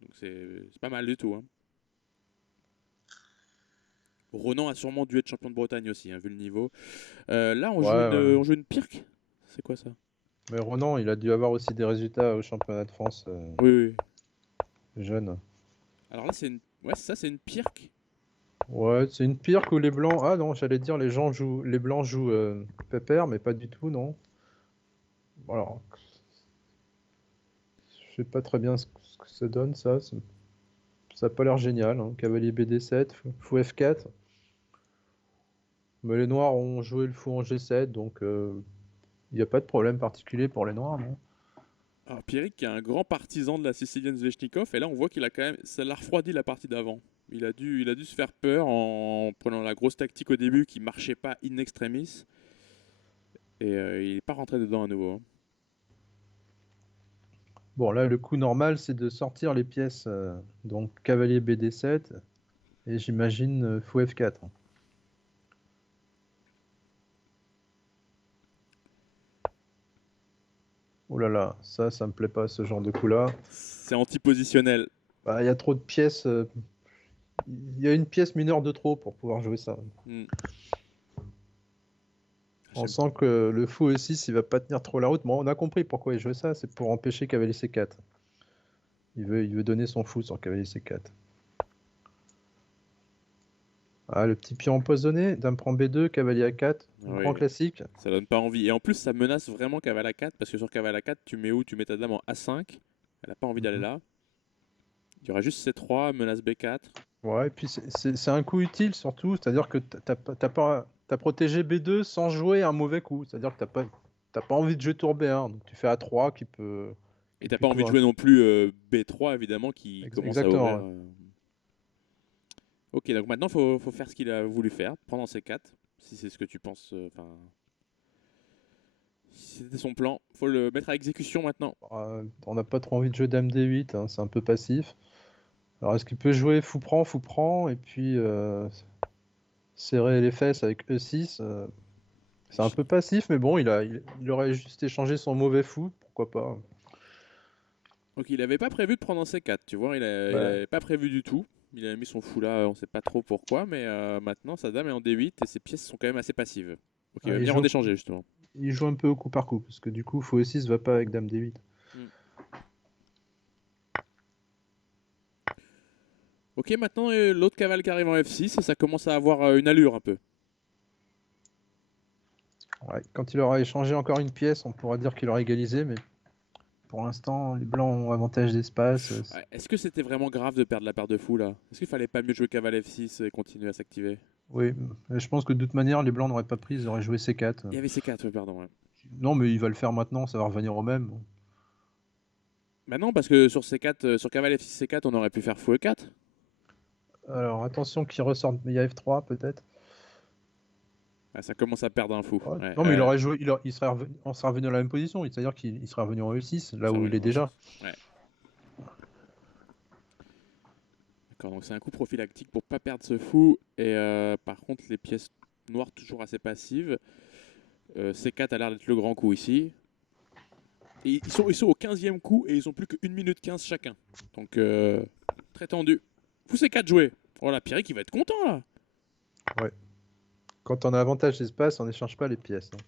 Donc c'est pas mal du tout, hein. Ronan a sûrement dû être champion de Bretagne aussi, hein, vu le niveau. Là, Ouais, ouais. on joue une pirque. C'est quoi ça? Mais Ronan, il a dû avoir aussi des résultats au championnat de France Oui, oui. jeune. Alors là, c'est une. Ouais, c'est ça, c'est une pirque. Ouais, c'est une pire que les blancs. Ah non, j'allais dire les blancs jouent pépère, mais pas du tout, non. Alors, je sais pas très bien ce que ça donne, ça. Ça a pas l'air génial, hein. Cavalier BD7, fou F4. Mais les noirs ont joué le fou en G7, donc il n'y a pas de problème particulier pour les noirs, non? Alors Pierrick qui est un grand partisan de la Sicilienne Zvechnikov, et là on voit qu'il a quand même. Ça l'a refroidi la partie d'avant. Il a dû se faire peur en prenant la grosse tactique au début qui marchait pas in extremis. Et il n'est pas rentré dedans à nouveau, hein. Bon, là, le coup normal, c'est de sortir les pièces. Donc, cavalier BD7 et j'imagine fou F4. Oh là là, ça me plaît pas, ce genre de coup-là. C'est anti-positionnel. Bah, il y a trop de pièces. Il y a une pièce mineure de trop pour pouvoir jouer ça. Hmm. On J'aime- sent que le fou E6, il va pas tenir trop la route. Bon, on a compris pourquoi il jouait ça, c'est pour empêcher cavalier C4. Il veut donner son fou sur cavalier C4. Ah, le petit pion empoisonné, dame prend B2, cavalier A4, grand Oui, classique. ça donne pas envie. Et en plus, ça menace vraiment cavale à 4 parce que sur cavale à 4, tu mets où? Tu mets ta dame en A5. Elle a pas envie d'aller Mhm. là. Il y aura juste C3, menace B4. Ouais, et puis c'est un coup utile surtout, c'est-à-dire que t'as protégé B2 sans jouer un mauvais coup. C'est-à-dire que t'as pas envie de jouer tour B1, donc tu fais A3 Et qui est t'as pas envie plutôt de un... jouer non plus B3, évidemment, qui commence à Exactement, ouvrir. ouais. Ok, donc maintenant, faut faire ce qu'il a voulu faire, prendre en C4, si c'est ce que tu penses. Enfin, si c'était son plan, faut le mettre à exécution maintenant. On n'a pas trop envie de jouer dame D8, hein, c'est un peu passif. Alors est-ce qu'il peut jouer fou prend, et puis serrer les fesses avec E6 c'est un peu passif, mais bon, il aurait juste échangé son mauvais fou, pourquoi pas. Donc il avait pas prévu de prendre en C4, tu vois, il Bah, avait pas prévu du tout. Il avait mis son fou là, on sait pas trop pourquoi, mais maintenant sa dame est en D8 et ses pièces sont quand même assez passives. Donc il va il venir en joue, échanger justement. il joue un peu au coup par coup, parce que du coup, fou E6 va pas avec dame D8. Hmm. Ok, maintenant l'autre cavale qui arrive en F6 et ça commence à avoir une allure un peu. Ouais, quand il aura échangé encore une pièce, on pourra dire qu'il aura égalisé, mais pour l'instant, les blancs ont avantage d'espace. Ouais, est-ce que c'était vraiment grave de perdre la paire de fou là? Est-ce qu'il fallait pas mieux jouer cavale F6 et continuer à s'activer? Oui, je pense que de toute manière, les blancs n'auraient pas pris, ils auraient joué C4. Il y avait C4, ouais, pardon. Ouais. Non, mais il va le faire maintenant, ça va revenir au même. Bah non, parce que sur C4, sur cavale F6 C4, on aurait pu faire fou E4. Alors attention qu'il ressorte, il y a F3 peut-être. Ah, ça commence à perdre un fou. Ouais. Ouais, Non, mais il aurait joué, on serait revenu à la même position, c'est-à-dire qu'il serait revenu en E6, là ça où revient il est en déjà. E6. Ouais. D'accord, donc c'est un coup prophylactique pour pas perdre ce fou. Et par contre, les pièces noires toujours assez passives. C4 a l'air d'être le grand coup ici. Et ils sont au 15e coup et ils ont plus que 1 minute 15 chacun. Donc très tendu. Fou C4 joué. Oh là, Pierrick il va être content là. Ouais. Quand on a avantage d'espace, on n'échange pas les pièces, donc.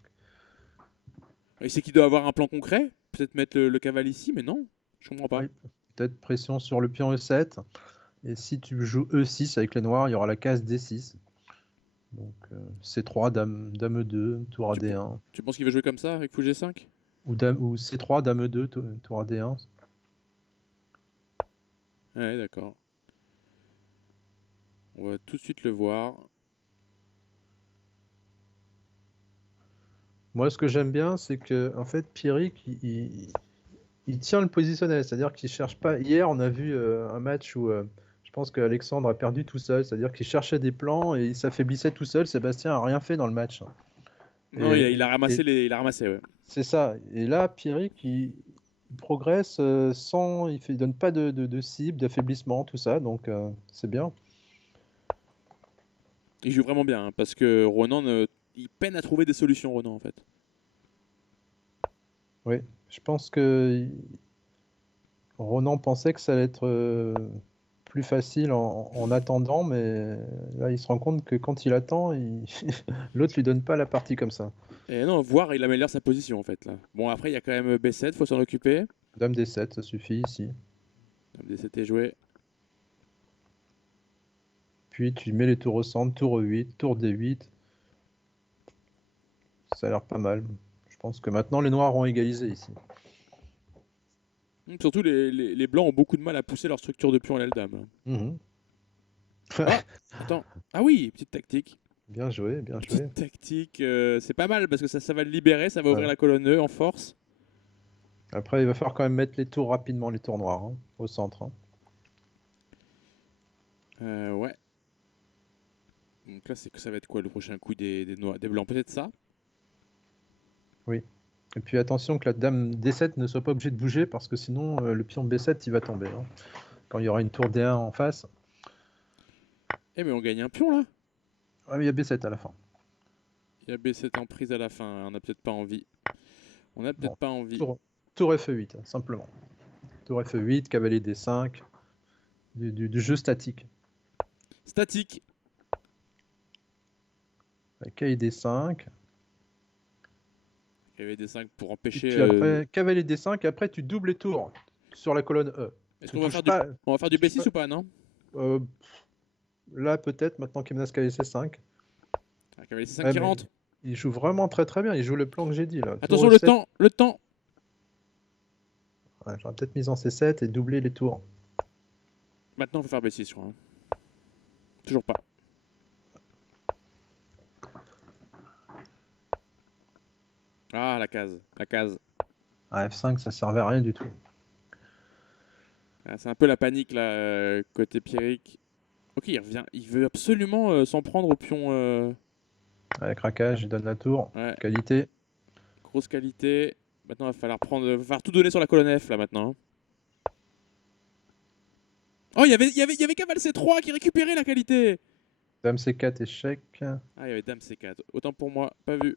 Il sait qu'il doit avoir un plan concret. Peut-être mettre le cavale ici, mais non. Je comprends pas. Oui, peut-être pression sur le pion E7. Et si tu joues E6 avec les noirs, il y aura la case D6. Donc C3, dame E2, tour à Tu, pen- D1. tu penses qu'il va jouer comme ça avec fou G5? Ou C3, dame E2, tour à D1. Ouais, d'accord. On va tout de suite le voir. Moi, ce que j'aime bien, c'est que en fait, Pierrick, il tient le positionnel. C'est-à-dire qu'il cherche pas. Hier, on a vu un match où je pense qu'Alexandre a perdu tout seul. C'est-à-dire qu'il cherchait des plans et il s'affaiblissait tout seul. Sébastien a rien fait dans le match. Non, il a Et, ramassé et il a ramassé, ouais. c'est ça. Et là, Pierrick, il progresse sans. Il donne pas de cible, d'affaiblissement, tout ça. Donc, c'est bien. Il joue vraiment bien, hein, parce que Ronan, il peine à trouver des solutions, Ronan, en fait. Oui. Je pense que Ronan pensait que ça allait être plus facile en attendant, mais là, il se rend compte que quand il attend, l'autre lui donne pas la partie comme ça. Et non, voir, il améliore sa position, en fait, là. Bon, après, il y a quand même B7, faut s'en occuper. Dame D7, ça suffit ici. D7 est joué. Puis tu mets les tours au centre, tour E8, tour D8. Ça a l'air pas mal. Je pense que maintenant, les noirs ont égalisé ici. Surtout, les blancs ont beaucoup de mal à pousser leur structure de pion à l'aile-dame. Mhm. Ah, attends. Ah oui, petite tactique. Bien joué, bien joué. Petite tactique, c'est pas mal, parce que ça va le libérer, ça va ouvrir Ouais. la colonne E en force. Après, il va falloir quand même mettre les tours rapidement, les tours noirs, hein, au centre, hein. Ouais. Donc là, c'est que ça va être quoi le prochain coup des blancs? Peut-être ça? Oui. Et puis attention que la dame D7 ne soit pas obligée de bouger parce que sinon le pion B7 il va tomber. Hein. Quand il y aura une tour D1 en face. Eh, mais on gagne un pion là. Ah mais il y a B7 à la fin. Il y a B7 en prise à la fin, on n'a peut-être pas envie. On n'a peut-être Bon, pas envie. tour F8, simplement. Tour F8, cavalier D5, du jeu statique. Statique. Cavalier D5. Cavalier D5 pour Et empêcher. puis après, cavalier D5, et après tu doubles les tours sur la colonne E. Est-ce Tu qu'on va touches faire pas, on va faire du tu touches B6 ou pas, non? pas- là peut-être, maintenant qu'il menace cavalier C5. Ah, cavalier C5 Ouais, qui mais rentre. il joue vraiment très très bien, il joue le plan que j'ai dit là. Attention, Tour le E7. temps, le temps. Ouais, j'aurais peut-être mis en C7 et doublé les tours. Maintenant, on va faire B6, je crois. Hein. Toujours pas. Ah, la case. La case. À F5, ça servait à rien du tout. Ah, c'est un peu la panique, là, côté Pierrick. Ok, il revient. Il veut absolument s'en prendre au pion. Avec craquage, il donne la tour. Ouais, Qualité. grosse qualité. Maintenant, il va falloir va falloir tout donner sur la colonne F, là, maintenant. Hein. Oh, il y avait Cavale C3 qui récupérait la qualité. Dame C4, échec. Ah, il y avait Dame C4. Autant pour moi, pas vu.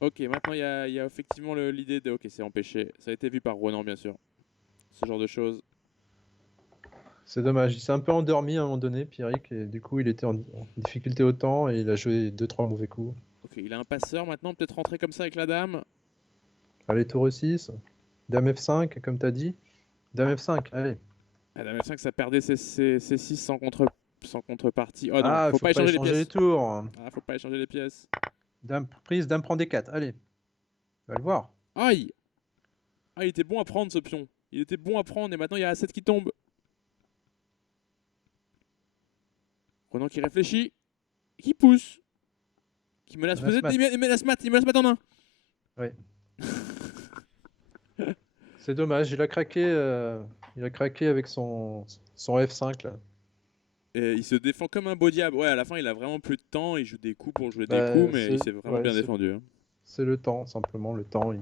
Ok, maintenant il y a effectivement l'idée de. Ok, c'est empêché. Ça a été vu par Ronan, bien sûr. Ce genre de choses. C'est dommage, il s'est un peu endormi à un moment donné, Pierrick, et du coup il était en difficulté autant et il a joué 2-3 mauvais coups. Ok, il a un passeur maintenant, peut-être rentrer comme ça avec la dame. Allez, tour E6. Dame F5, comme t'as dit. Dame F5, allez. Ah, Dame F5, ça perdait ses 6 sans contrepartie. Oh non, Ah, faut faut pas pas échanger les échanger les pièces. tours. Ah, faut pas échanger les pièces. Dame prise, dame prend D4, allez. Va le voir. Aïe. Ah, il était bon à prendre ce pion. Il était bon à prendre et maintenant il y a A7 qui tombe. Ronan qui réfléchit, qui pousse, qui menace Menace peut-être, mat. il menace mat en un. Oui. C'est dommage, il a craqué avec son F5 là. Et il se défend comme un beau diable. Ouais, à la fin, il a vraiment plus de temps. Il joue des coups pour jouer des coups, Bah, mais il s'est vraiment ouais, bien défendu. Hein. c'est le temps, simplement, le temps.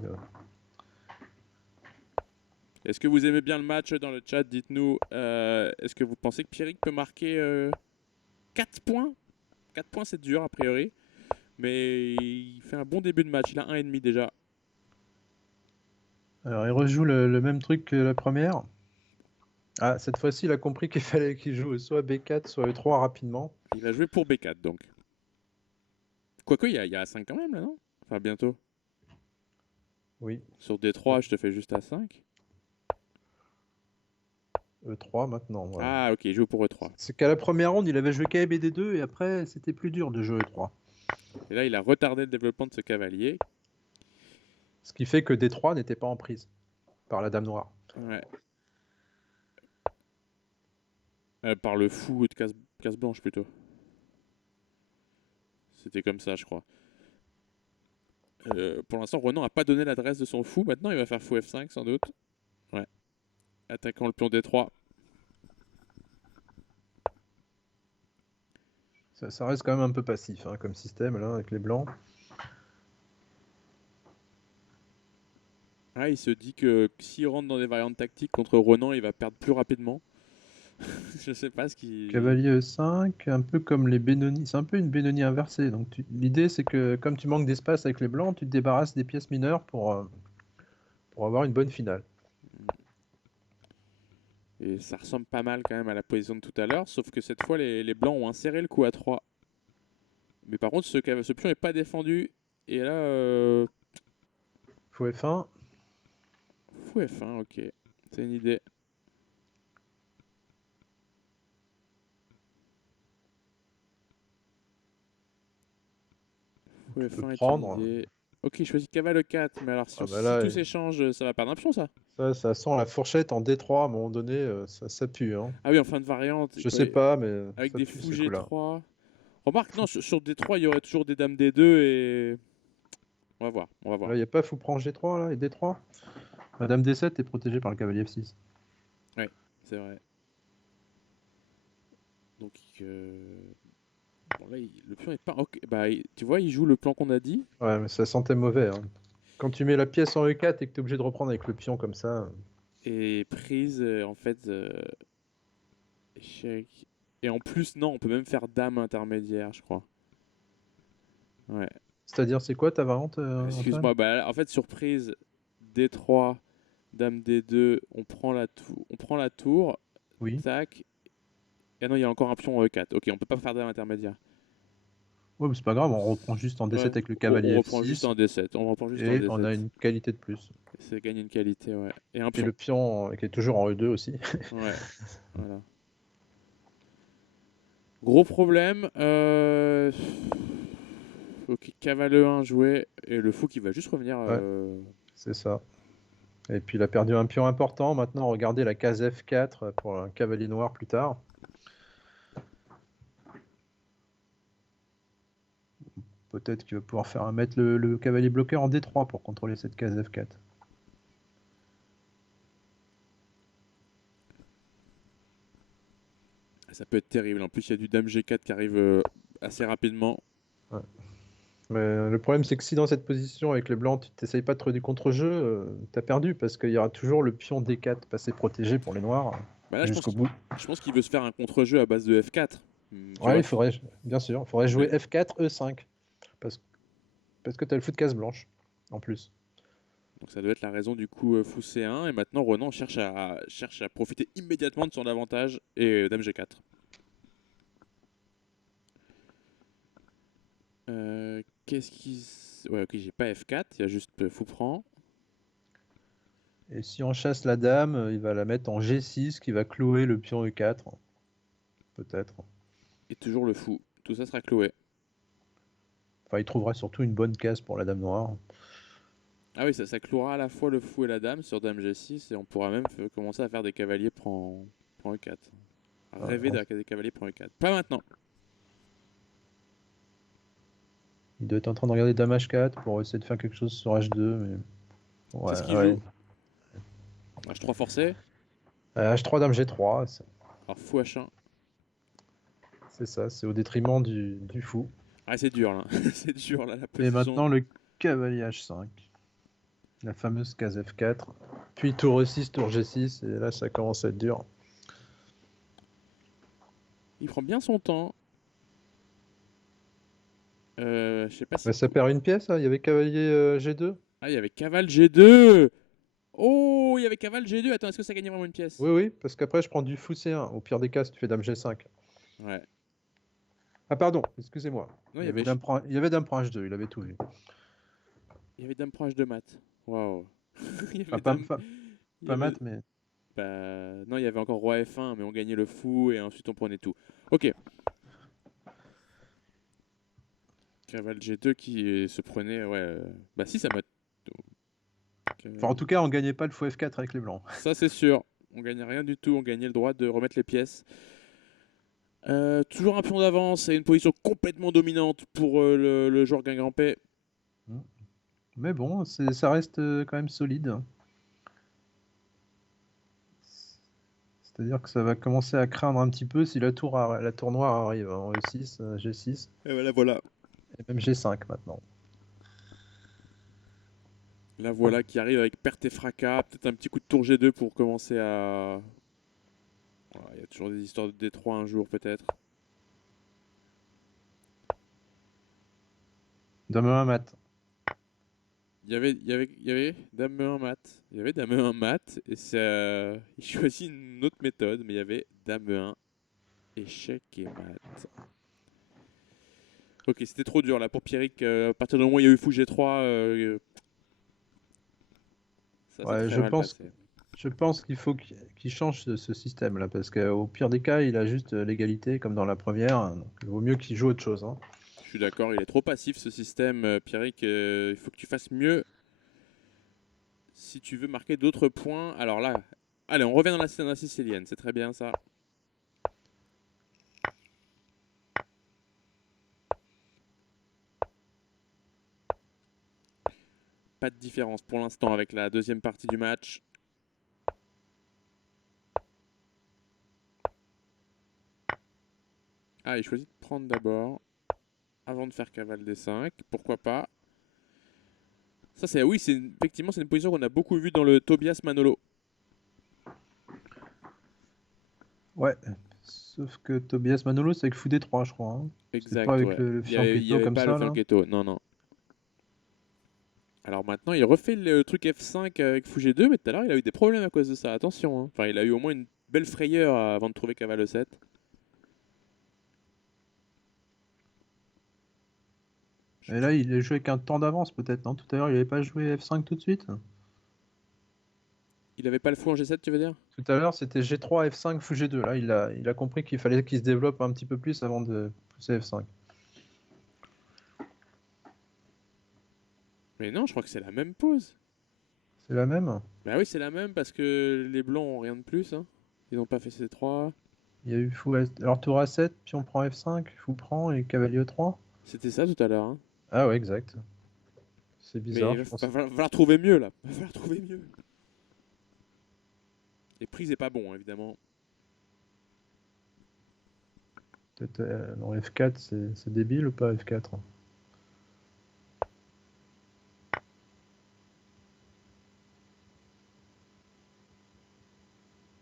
Est-ce que vous aimez bien le match dans le chat? Dites-nous. Est-ce que vous pensez que Pierrick peut marquer 4 points? 4 points, c'est dur a priori. Mais il fait un bon début de match. Il a 1,5 déjà. Alors, il rejoue le même truc que la première. Ah, cette fois-ci, il a compris qu'il fallait qu'il joue soit B4, soit E3 rapidement. Il va jouer pour B4 donc. Quoique, il y a A5 quand même là, non? Enfin, bientôt. Oui, Sur D3, je te fais juste A5. E3 maintenant, voilà. Ah, ok, il joue pour E3. C'est qu'à la première ronde, il avait joué KBD2 et après, c'était plus dur de jouer E3. Et là, il a retardé le développement de ce cavalier. Ce qui fait que D3 n'était pas en prise par la dame noire. Ouais. Par le fou de casse blanche plutôt. C'était comme ça, je crois. Pour l'instant, Ronan n'a pas donné l'adresse de son fou. Maintenant, il va faire fou F5 sans doute. Ouais. Attaquant le pion D3. Ça reste quand même un peu passif hein, comme système là, avec les blancs. Ah, il se dit que s'il rentre dans des variantes tactiques contre Ronan, il va perdre plus rapidement. Je sais pas ce qui. Cavalier E5, un peu comme les Benoni. C'est un peu une Benoni inversée. Donc l'idée, c'est que comme tu manques d'espace avec les blancs, tu te débarrasses des pièces mineures pour avoir une bonne finale. Et ça ressemble pas mal quand même à la position de tout à l'heure, sauf que cette fois, les blancs ont inséré le coup à 3. Mais par contre, ce pion n'est pas défendu. Et là, Fou F1. fou F1, ok. C'est une idée. Fou Tu peux F1 est prendre. une idée. Ok, il choisit cavale 4, mais alors Ah bah si là, tout s'échange, ça va perdre un pion ça. ça sent la fourchette en D3 à un moment donné, ça pue. Hein. Ah oui, en fin de variante, Je sais pas, mais avec ça des pue fous ce coup-là. G3. Remarque, non, sur D3, il y aurait toujours des dames D2 et. On va voir, on va voir. Là, il n'y a pas fou prend G3 là, et D3. Madame D7 est protégée par le cavalier F6. Ouais, c'est vrai. Donc, Bon, là, le pion est pas. Ok, bah, tu vois, il joue le plan qu'on a dit. Ouais, mais ça sentait mauvais, hein. Quand tu mets la pièce en E4 et que tu es obligé de reprendre avec le pion comme ça, Et prise, en fait, échec. Et en plus, non, on peut même faire dame intermédiaire, je crois. Ouais. c'est-à-dire, c'est quoi ta variante, Antoine? Excuse-moi, bah, en fait, surprise, D3, dame D2, on prend la tour, Oui. tac. Et non, il y a encore un pion en E4. Ok, on peut pas faire dame intermédiaire. Ouais, mais c'est pas grave, on reprend juste en Ouais, D7 avec le on cavalier reprend juste F6 un D7. On reprend juste un et on a D7. une qualité de plus. Ça gagne une qualité, ouais. Et un Et pion. le pion qui est toujours en E2 aussi. Ouais, voilà. Gros problème. Ok, cavale E1 joué. Et le fou qui va juste revenir. Ouais, c'est ça. Et puis il a perdu un pion important. Maintenant, regardez la case F4 pour un cavalier noir plus tard. Peut-être qu'il va pouvoir mettre le cavalier bloqueur en D3 pour contrôler cette case F4. Ça peut être terrible. En plus, il y a du dame G4 qui arrive assez rapidement. Ouais. Mais le problème, c'est que si dans cette position avec les blancs, tu n'essayes pas de trouver du contre-jeu, tu as perdu parce qu'il y aura toujours le pion D4 passé protégé pour les noirs Bah là, jusqu'au bout. je pense qu'il veut se faire un contre-jeu à base de F4. Tu Ouais, vois. il faudrait, bien sûr, il faudrait jouer Mais- F4, E5 parce, parce que tu as le fou de case blanche en plus. Donc ça doit être la raison du coup fou C1. Et maintenant, Renan cherche à profiter immédiatement de son avantage. Et dame G4. Qu'est-ce qui. Ouais, ok, j'ai pas F4. Il y a juste fou prend. Et si on chasse la dame, il va la mettre en G6 qui va clouer le pion E4, peut-être. Et toujours le fou. Tout ça sera cloué. Enfin, il trouvera surtout une bonne case pour la dame noire. Ah oui, ça clouera à la fois le fou et la dame sur dame G6 et on pourra même commencer à faire des cavaliers prend E4. À Ouais, rêver des cavaliers prend E4. Pas maintenant. il doit être en train de regarder dame H4 pour essayer de faire quelque chose sur H2, mais C'est ouais, ce qu'il ouais. joue. H3 forcé. H3 dame G3, Alors fou H1. c'est ça, c'est au détriment du fou. Ah, c'est dur là. C'est dur là, la Et position. maintenant le cavalier H5, la fameuse case F4, puis tour E6, tour G6, et là ça commence à être dur. Il prend bien son temps. Je sais pas si. Bah, ça perd une pièce, hein. Il y avait cavalier G2. Ah, il y avait cavale G2. Oh, il y avait cavale G2. Attends, est-ce que ça gagnait vraiment une pièce? Oui, oui, parce qu'après je prends du fou C1. Au pire des cas, si tu fais dame G5. Ouais. Ah pardon, excusez-moi. Non, Il y avait il y avait dame prend H2, il avait tout vu. il y avait dame prend H2 mat. Waouh. Il y Enfin, avait dame. Il y pas avait. mat, mais Bah, non, il y avait encore roi F1, mais on gagnait le fou et ensuite on prenait tout. Ok. Cavale G2 qui se prenait. Ouais. Bah, si, ça m'a. enfin, en tout cas, on gagnait pas le fou F4 avec les blancs. Ça, c'est sûr. On gagnait rien du tout. On gagnait le droit de remettre les pièces. Toujours un pion d'avance et une position complètement dominante pour le joueur Guingampais. Mais bon, ça reste quand même solide. C'est-à-dire que ça va commencer à craindre un petit peu si la tour noire arrive en E6, G6 Et voilà, voilà. et même G5 maintenant. Là, voilà qui arrive avec perte et fracas. Peut-être un petit coup de tour G2 pour commencer à. Voilà, il y a toujours des histoires de D3 un jour, peut-être. Dame 1 mat. Il y avait Dame 1 mat. Il y avait Dame 1 mat. Et ça, il choisit une autre méthode, mais il y avait Dame 1 échec et mat. Ok, c'était trop dur là pour Pierrick. À partir du moment où il y a eu fou G3, ça s'est Ouais, très mal passé. je pense qu'il faut qu'il change ce système-là, parce qu'au pire des cas, il a juste l'égalité comme dans la première, hein. Donc, il vaut mieux qu'il joue autre chose, hein. Je suis d'accord, il est trop passif ce système, Pierrick. Il faut que tu fasses mieux si tu veux marquer d'autres points. Alors là, allez, on revient dans la sicilienne, c'est très bien ça. Pas de différence pour l'instant avec la deuxième partie du match. Ah, il choisit de prendre d'abord. avant de faire cavale D5. Pourquoi pas. Ça, c'est oui, effectivement, c'est une position qu'on a beaucoup vue dans le Tobias Manolo. Ouais. Sauf que Tobias Manolo, c'est avec fou D3, je crois, hein. C'est pas Exact, avec ouais. le Il y fianchetto avait comme pas le ça, là. fianchetto. Non, non. Alors maintenant, il refait le truc F5 avec fou G2, mais tout à l'heure, il a eu des problèmes à cause de ça. Attention, hein. Enfin, il a eu au moins une belle frayeur avant de trouver cavale E7. Et là, il a joué avec un temps d'avance, peut-être, non? Tout à l'heure, il avait pas joué F5 tout de suite? Il avait pas le fou en G7, tu veux dire? Tout à l'heure, c'était G3, F5, fou G2. Là, il a compris qu'il fallait qu'il se développe un petit peu plus avant de pousser F5. Mais non, je crois que c'est la même pose. C'est la même? Bah oui, c'est la même parce que les blancs ont rien de plus, hein. Ils n'ont pas fait C3. Il y a eu fou... Alors, tour A7, puis on prend F5, fou prend, et cavalier E3? C'était ça tout à l'heure, hein. Ah ouais, exact. C'est Mais bizarre, il je va pense. falloir trouver mieux, là. Il va falloir trouver mieux. Les prises n'est pas bon, hein, évidemment. Peut-être, non, F4, c'est débile ou pas F4?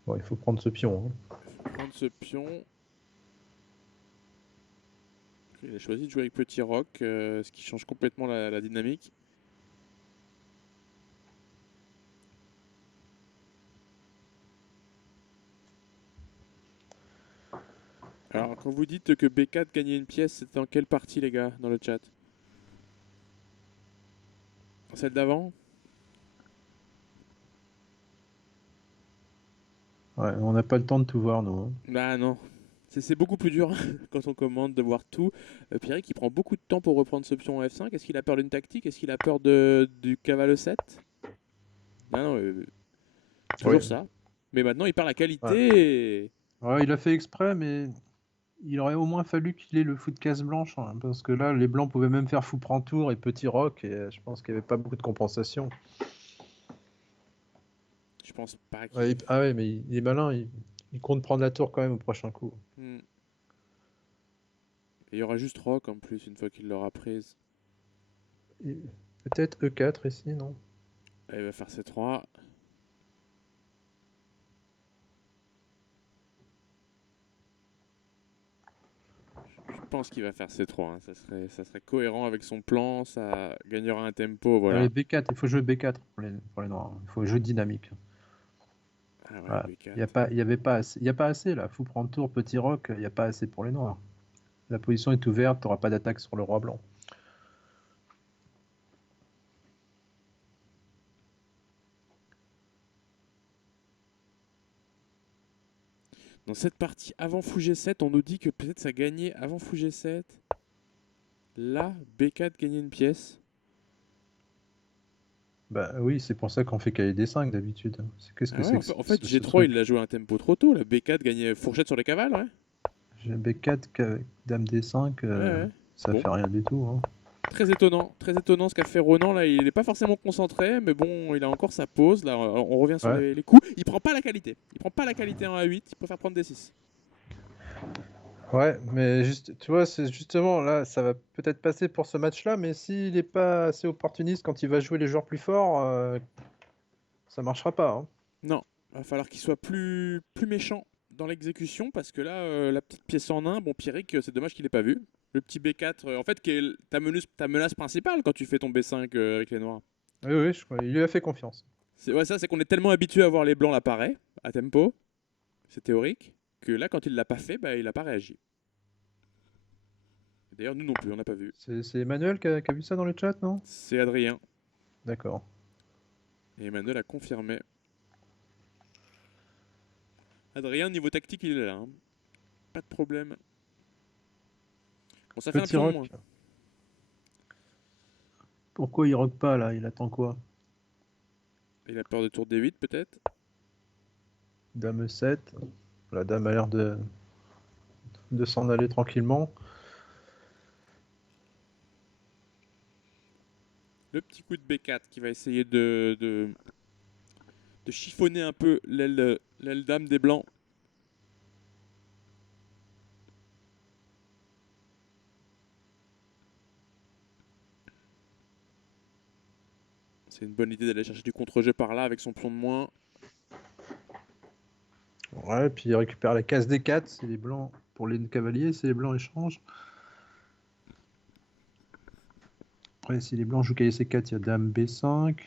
Bon, il faut prendre ce pion, hein. Prendre ce pion. Il a choisi de jouer avec Petit Roc, ce qui change complètement la dynamique. Alors, quand vous dites que B4 gagnait une pièce, c'était dans quelle partie, les gars, dans le chat? Celle d'avant? Ouais, on n'a pas le temps de tout voir, nous, hein. Bah non. C'est beaucoup plus dur quand on commande de voir tout. Pierre qui prend beaucoup de temps pour reprendre ce pion en F5. Est-ce qu'il a peur d'une tactique? Est-ce qu'il a peur du cavale E7? Non, non, Oui. toujours ça. Mais maintenant, il perd la Ouais. qualité. Ouais, il a fait exprès, mais il aurait au moins fallu qu'il ait le fou de case blanche, hein, parce que là, les blancs pouvaient même faire fou prend tour et petit roc, et je pense qu'il n'y avait pas beaucoup de compensation. Je pense pas Ouais, qu'il. ah ouais, mais il est malin, il compte prendre la tour quand même au prochain coup. Hmm. Et il y aura juste Rock en plus une fois qu'il l'aura prise. Et peut-être E4 ici, non? Et il va faire C3. Je pense qu'il va faire C3, hein. Ça serait cohérent avec son plan. Ça gagnera un tempo. Allez, Voilà. B4, il faut jouer B4 pour les noirs. Il faut jouer dynamique. Ah ouais, Voilà. B4. Il y avait pas assez, il y a pas assez là. Fou prendre tour, petit roc, il n'y a pas assez pour les noirs. La position est ouverte, tu n'auras pas d'attaque sur le roi blanc. Dans cette partie avant fou G7, on nous dit que peut-être ça gagnait avant fou G7. Là, B4 gagnait une pièce. Bah oui, c'est pour ça qu'on fait cahier des 5 d'habitude. Qu'est-ce que Ah ouais, c'est que en fait ce G3 il truc? l'a joué un tempo trop tôt. La B4 gagnait fourchette sur les cavales, ouais. J'ai B4, dame D5, Ouais, ouais. ça Bon, fait rien du tout, hein. très étonnant ce qu'a fait Ronan là. Il n'est pas forcément concentré, mais bon, il a encore sa pause. Là, on revient sur Ouais, les coups. Il prend pas la qualité. Il prend pas la qualité en A8. Il préfère prendre D6. ouais, mais juste, tu vois, c'est justement là, ça va peut-être passer pour ce match-là, mais s'il n'est pas assez opportuniste quand il va jouer les joueurs plus forts, ça marchera pas, hein. Non, va falloir qu'il soit plus méchant dans l'exécution parce que là, la petite pièce en 1, bon, Pierrick, c'est dommage qu'il l'ait pas vu. Le petit B4, en fait, qui est ta menace principale quand tu fais ton B5 avec les noirs. Oui, oui, il lui a fait confiance. Ouais, ça, c'est qu'on est tellement habitué à voir les blancs l'apparaître à tempo, c'est théorique, que là, quand il l'a pas fait, bah, il a pas réagi. D'ailleurs, nous non plus, on n'a pas vu. C'est Emmanuel qui a vu ça dans le chat, non? C'est Adrien. D'accord. Et Emmanuel a confirmé. Adrien, niveau tactique, il est là, hein. Pas de problème. Bon, ça fait un Petit pion de rock. moins. Pourquoi il rock pas là? Il attend quoi? Il a peur de tour D8, peut-être. Dame E7. La dame a l'air de s'en aller tranquillement. Le petit coup de B4 qui va essayer de chiffonner un peu l'aile dame des blancs. C'est une bonne idée d'aller chercher du contre-jeu par là avec son pion de moins. Ouais, puis il récupère la case D4, c'est les blancs pour les cavaliers, c'est les blancs échangent. Après, si les blancs jouent cavalier C4, il y a dame B5.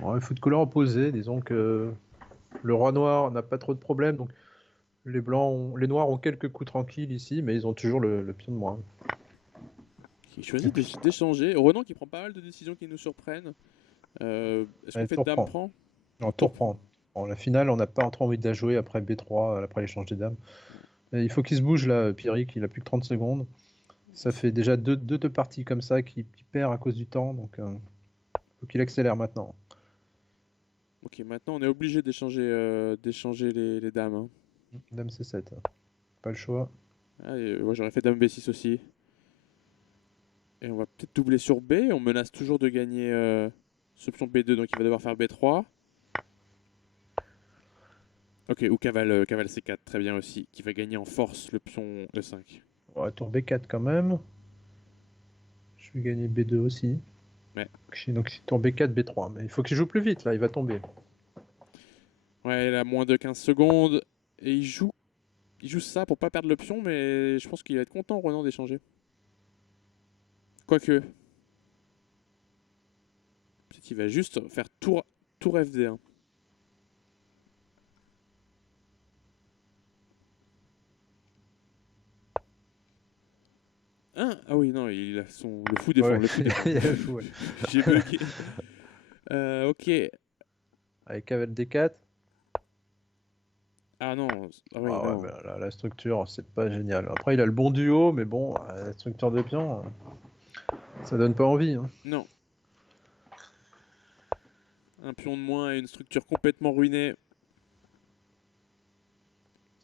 Ouais, foot de couleur opposée, disons que le roi noir n'a pas trop de problèmes, donc les noirs ont quelques coups tranquilles ici, mais ils ont toujours le pion de moins. Qui choisit d'échanger. Renan qui prend pas mal de décisions qui nous surprennent. Est-ce qu'on Allez, fait tour dame prend. prend? Non, Tour tour prend. prend. En la finale, on n'a pas trop envie de la jouer après B3, après l'échange des dames. Et il faut qu'il se bouge là, Pierrick, il a plus que 30 secondes. Ça fait déjà deux parties comme ça qui perd à cause du temps, donc faut qu'il accélère maintenant. Ok, maintenant on est obligé d'échanger les dames, hein. Dame C7, pas le choix. Ah, ouais, j'aurais fait dame B6 aussi. Et on va peut-être doubler sur B. On menace toujours de gagner ce pion B2, donc il va devoir faire B3. Ok, ou cavale C4, très bien aussi, qui va gagner en force le pion E5. Ouais, tour B4 quand même. Je vais gagner B2 aussi. Ouais, Donc tour B4, B3. Mais il faut qu'il joue plus vite là, il va tomber. ouais, il a moins de 15 secondes. Et il joue ça pour pas perdre le pion, mais je pense qu'il va être content, Ronan, d'échanger. Quoique, peut-être qu'il va juste faire tour FD1. Hein, ah oui, non, il a le fou défend, Ouais, le fou défend. il a fou, ouais. J'ai bugué. Ok. Avec cavale D4. Ah non, ah oui, Ah ouais, non. mais là, la structure, c'est pas génial. Après, il a le bon duo, mais bon, la structure de pion, ça donne pas envie, hein. Non. Un pion de moins et une structure complètement ruinée.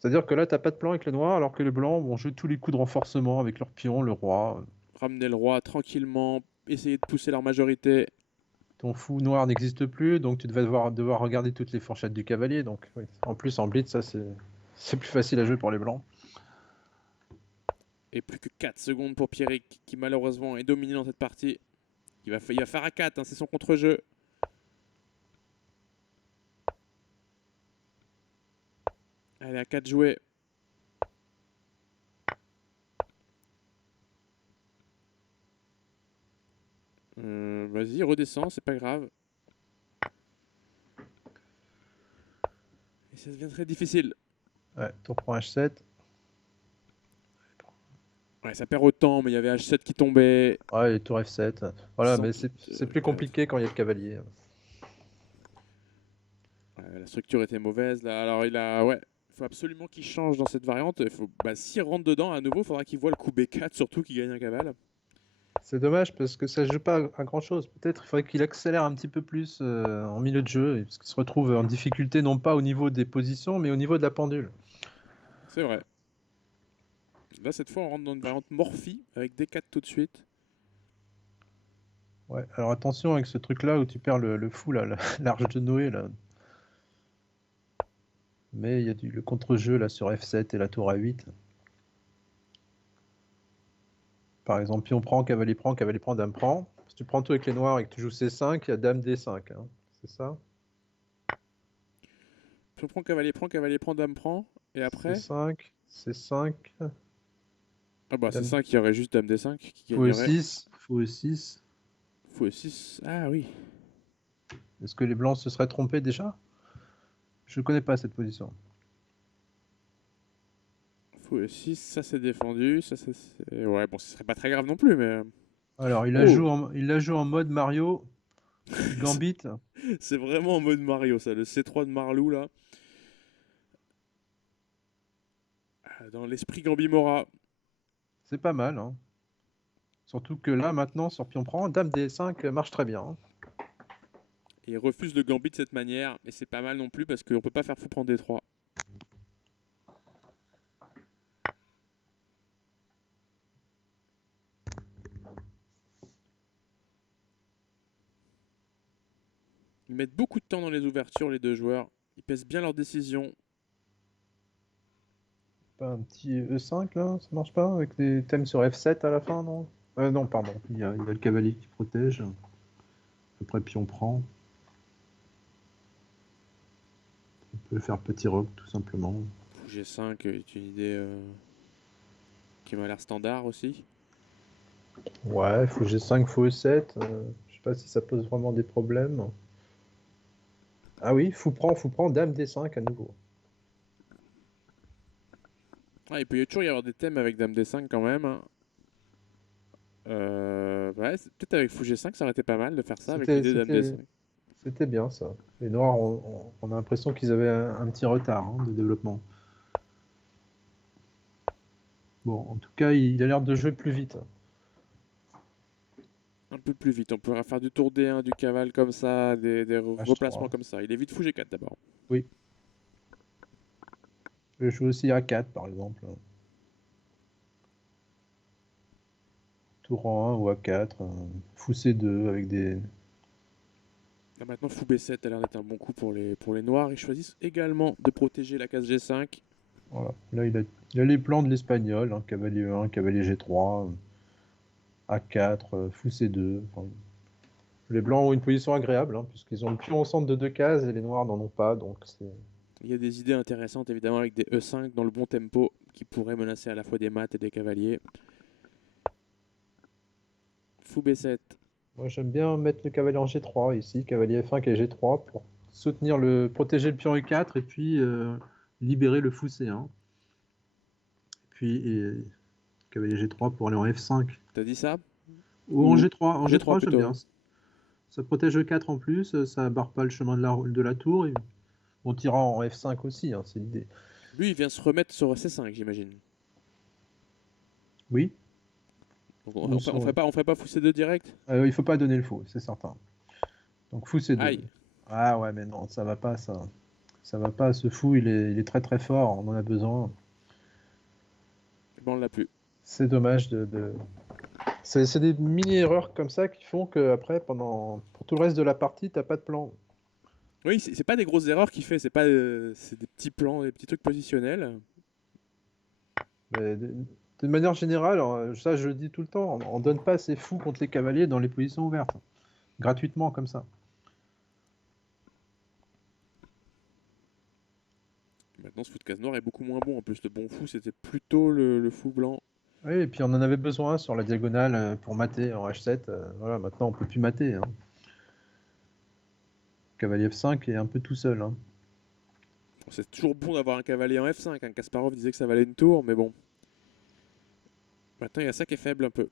C'est-à-dire que là, t'as pas de plan avec les noirs, alors que les blancs vont jouer tous les coups de renforcement avec leur pion, le roi. Ramener le roi tranquillement, essayer de pousser leur majorité. Ton fou noir n'existe plus, donc tu vas devoir regarder toutes les fourchettes du cavalier. Donc, oui. En plus, en blitz, ça, c'est plus facile à jouer pour les blancs. Et plus que 4 secondes pour Pierrick, qui malheureusement est dominé dans cette partie. Il va faire à 4, hein, c'est son contre-jeu. Allez, à 4 joués. Vas-y, redescends, c'est pas grave. Et ça devient très difficile. Ouais, tour prend H7. Ouais, ça perd autant, mais il y avait H7 qui tombait. Ouais, et tour F7. Voilà, Sans mais doute, c'est plus grave. compliqué quand il y a le cavalier. Ouais, la structure était mauvaise là. Alors ouais, il faut absolument qu'il change dans cette variante. S'il rentre dedans à nouveau, il faudra qu'il voit le coup B4, surtout qu'il gagne un cavale. C'est dommage parce que ça ne joue pas à grand-chose. Peut-être il faudrait qu'il accélère un petit peu plus en milieu de jeu, parce qu'il se retrouve en difficulté non pas au niveau des positions, mais au niveau de la pendule. C'est vrai. Là, cette fois, on rentre dans une variante Morphy avec D4 tout de suite. Ouais, alors attention avec ce truc-là où tu perds le fou, là, l'arche de Noé. Là. Mais il y a le contre-jeu là, sur F7 et la tour A8. Par exemple, pion prend, cavalier prend, dame prend. Si tu prends tout avec les noirs et que tu joues C5, il y a dame D5, hein. C'est ça? Puis on prend, cavalier prend, dame prend. Et après, C5, C5, ah bah c'est dame... 5, il y aurait juste dame D5 qui fou gagnerait. E6, fou E6. Fou E6. Ah oui. Est-ce que les blancs se seraient trompés déjà? Je ne connais pas cette position. Fou E6, ça c'est défendu. Ouais, bon, ce serait pas très grave non plus, mais. Alors, Oh. il la joue en mode Mario, Gambit. C'est vraiment en mode Mario, ça. Le C3 de Marlou, là. Dans l'esprit Gambimora. C'est pas mal, hein. Surtout que là, maintenant, sur pion prend, dame D5 marche très bien, hein. Et il refuse le gambit de cette manière. Et c'est pas mal non plus parce qu'on peut pas faire fou prendre D3. Ils mettent beaucoup de temps dans les ouvertures, les deux joueurs. Ils pèsent bien leurs décisions. Pas un petit E5 là, ça marche pas avec des thèmes sur F7 à la fin, non? Non, pardon, il y a le cavalier qui protège. Après, pion prend. On peut faire petit roc tout simplement. Fou G5 est une idée qui m'a l'air standard aussi. Ouais, fou G5, fou E7. Je sais pas si ça pose vraiment des problèmes. Ah oui, fou prend, dame D5 à nouveau. Ah, il peut toujours y avoir des thèmes avec Dame D5 quand même, hein. Ouais, peut-être avec Fou G5, ça aurait été pas mal de faire ça avec C'était, l'idée Dame c'était, D5. c'était bien ça. Les Noirs, on a l'impression qu'ils avaient un petit retard de développement. Bon, en tout cas, il a l'air de jouer plus vite. Un peu plus vite, on pourra faire du tour D1, du cavale comme ça, des replacements H3. comme ça. Il évite Fou G4 d'abord. Oui. Je joue aussi A4 par exemple. Tour en 1 ou A4. Fou C2 avec des. Là maintenant, Fou B7 a l'air d'être un bon coup pour les noirs. Ils choisissent également de protéger la case G5. Voilà. Là, il a les plans de l'espagnol, hein, cavalier E1, cavalier G3, A4, fou C2. Enfin, les blancs ont une position agréable, hein, puisqu'ils ont le pion au centre de deux cases et les noirs n'en ont pas, donc c'est. Il y a des idées intéressantes évidemment avec des E5 dans le bon tempo qui pourraient menacer à la fois des mates et des cavaliers. Fou B7. Moi, j'aime bien mettre le cavalier en G3 ici, cavalier F1 et G3 pour protéger le pion E4 et puis libérer le fou C1. Puis cavalier G3 pour aller en F5. T'as dit ça? Ou en Ou G3, en G3 G3 j'aime plutôt, bien. hein. Ça protège E4 en plus, ça barre pas le chemin de la tour. Et on tirera en F5 aussi, hein, c'est l'idée. Lui, il vient se remettre sur C5, j'imagine. Oui, Donc ou on ferait pas Fou C2 direct? il faut pas donner le faux, c'est certain. Donc fou C2. Aïe. Ah ouais, mais non, ça va pas, ça. Ça va pas, ce fou, il est très très fort, on en a besoin. Et ben on l'a plus. C'est dommage C'est des mini-erreurs comme ça qui font que après, pour tout le reste de la partie, t'as pas de plan. Oui, c'est pas des grosses erreurs qu'il fait, c'est des petits plans, des petits trucs positionnels. Mais de manière générale, alors, ça je le dis tout le temps, on donne pas ces fous contre les cavaliers dans les positions ouvertes. Gratuitement comme ça. Maintenant, ce fou de case noire est beaucoup moins bon. En plus, le bon fou, c'était plutôt le fou blanc. Oui, et puis on en avait besoin sur la diagonale pour mater en H7. Voilà, maintenant on peut plus mater, hein. Cavalier F5 est un peu tout seul, hein. Bon, c'est toujours bon d'avoir un cavalier en F5, hein. Kasparov disait que ça valait une tour, mais bon. Maintenant, il y a ça qui est faible un peu.